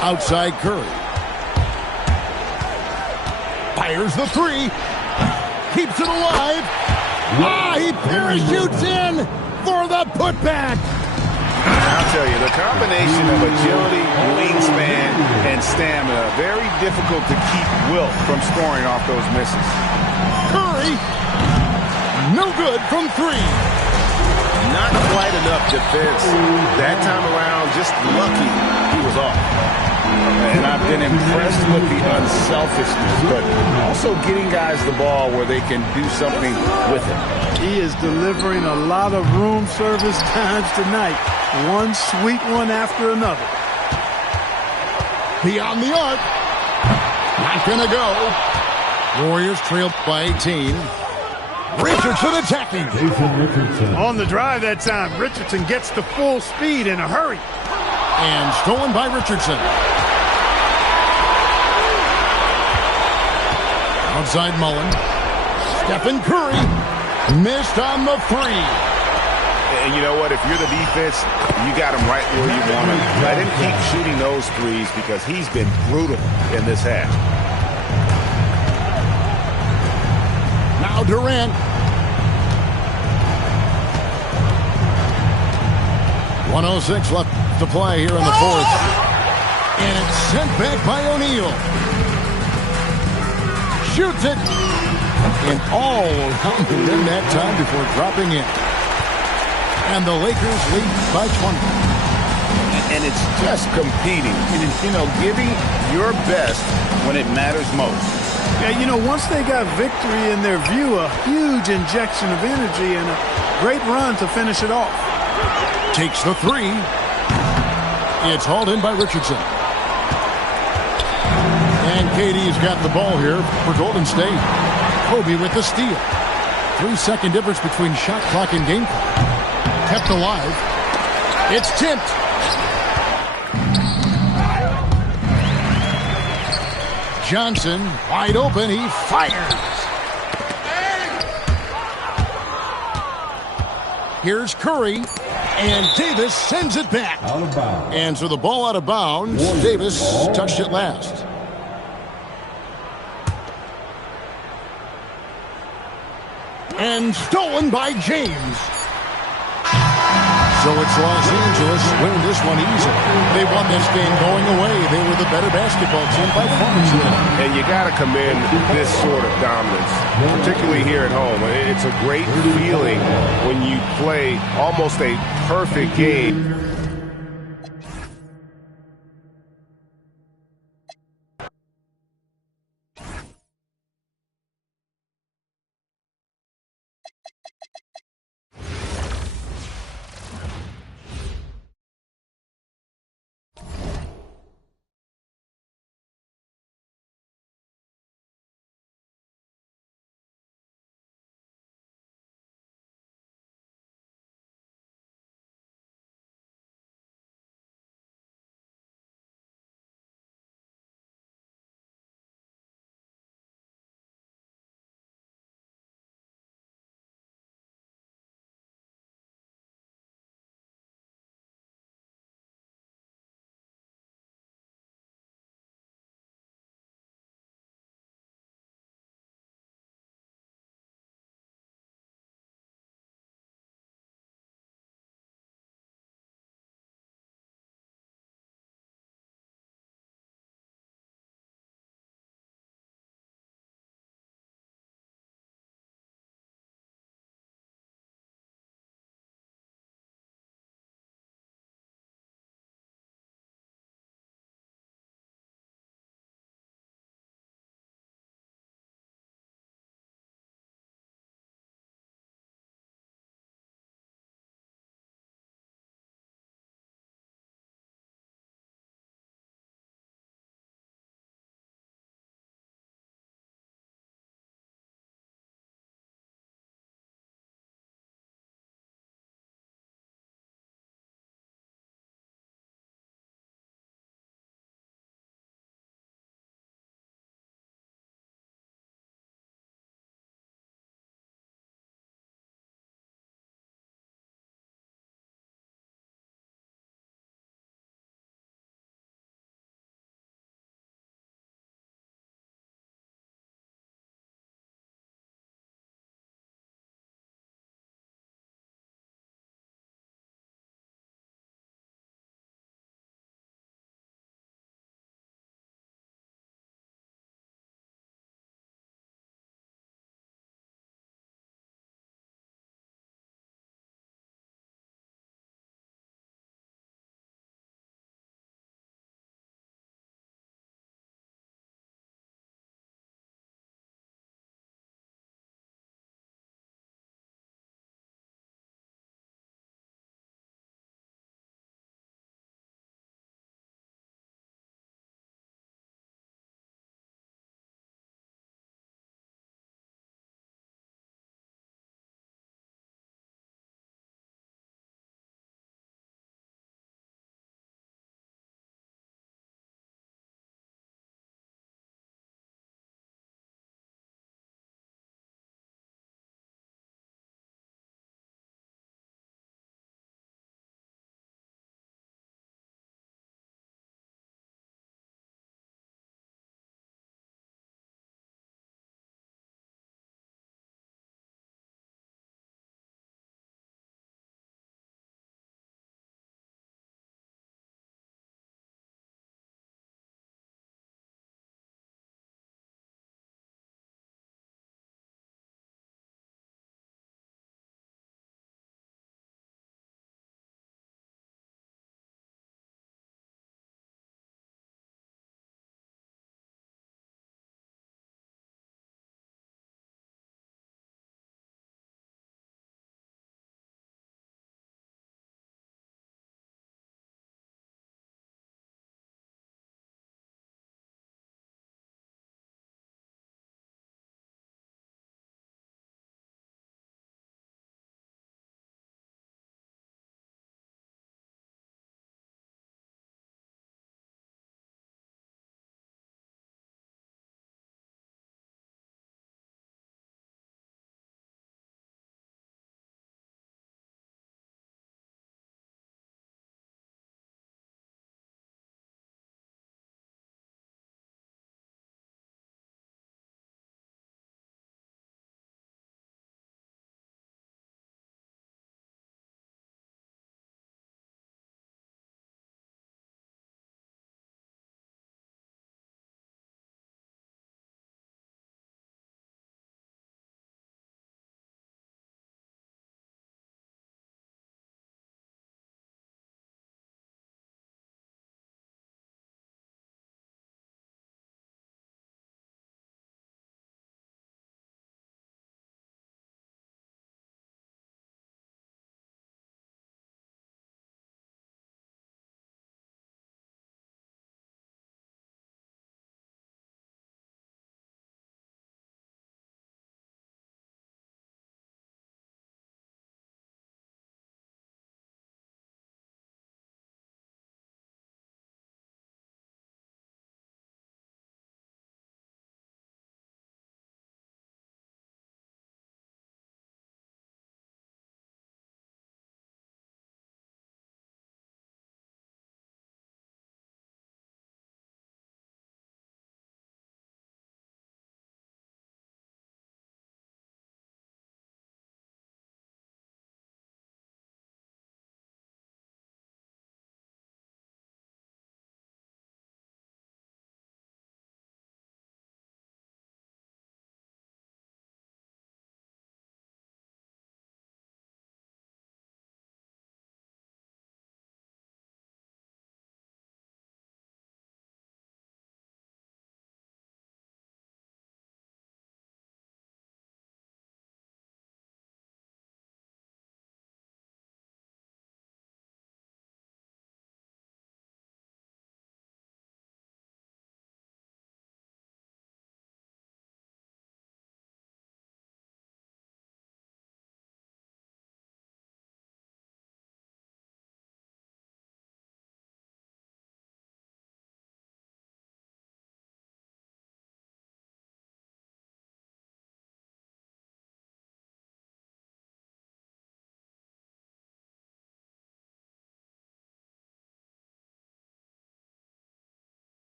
Outside Curry. Fires the three. Keeps it alive. He parachutes in for the putback. I'll tell you, the combination of agility, wingspan, and stamina, very difficult to keep Wilt from scoring off those misses. Curry, no good from three. Not quite enough defense. That time around, just lucky he was off. And I've been impressed with the unselfishness, but also getting guys the ball where they can do something with it. He is delivering a lot of room service times tonight. One sweet one after another. Beyond the arc. Not gonna go. Warriors trail by 18. Richardson attacking. On the drive that time, Richardson gets to full speed in a hurry. And stolen by Richardson. Outside Mullen. Stephen Curry missed on the three. And you know what? If you're the defense, you got him right where you want him. Let him keep shooting those threes because he's been brutal in this half. Now Durant. 1:06 left to play here in the fourth. And it's sent back by O'Neal. Shoots it. And all around the rim that time before dropping in. And the Lakers lead by 20. And it's just competing. You know, giving your best when it matters most. Yeah, you know, once they got victory in their view, a huge injection of energy and a great run to finish it off. Takes the three. It's hauled in by Richardson. And KD's got the ball here for Golden State. Kobe with the steal. 3-second difference between shot clock and game clock. Kept alive. It's tipped. Johnson wide open. He fires. Here's Curry. And Davis sends it back. Out of bounds. And so the ball out of bounds. Davis touched it last. And stolen by James. So it's Los Angeles winning this one easily. They won this game going away. They were the better basketball team by far. And you got to commend this sort of dominance, particularly here at home. It's a great feeling when you play almost a perfect game.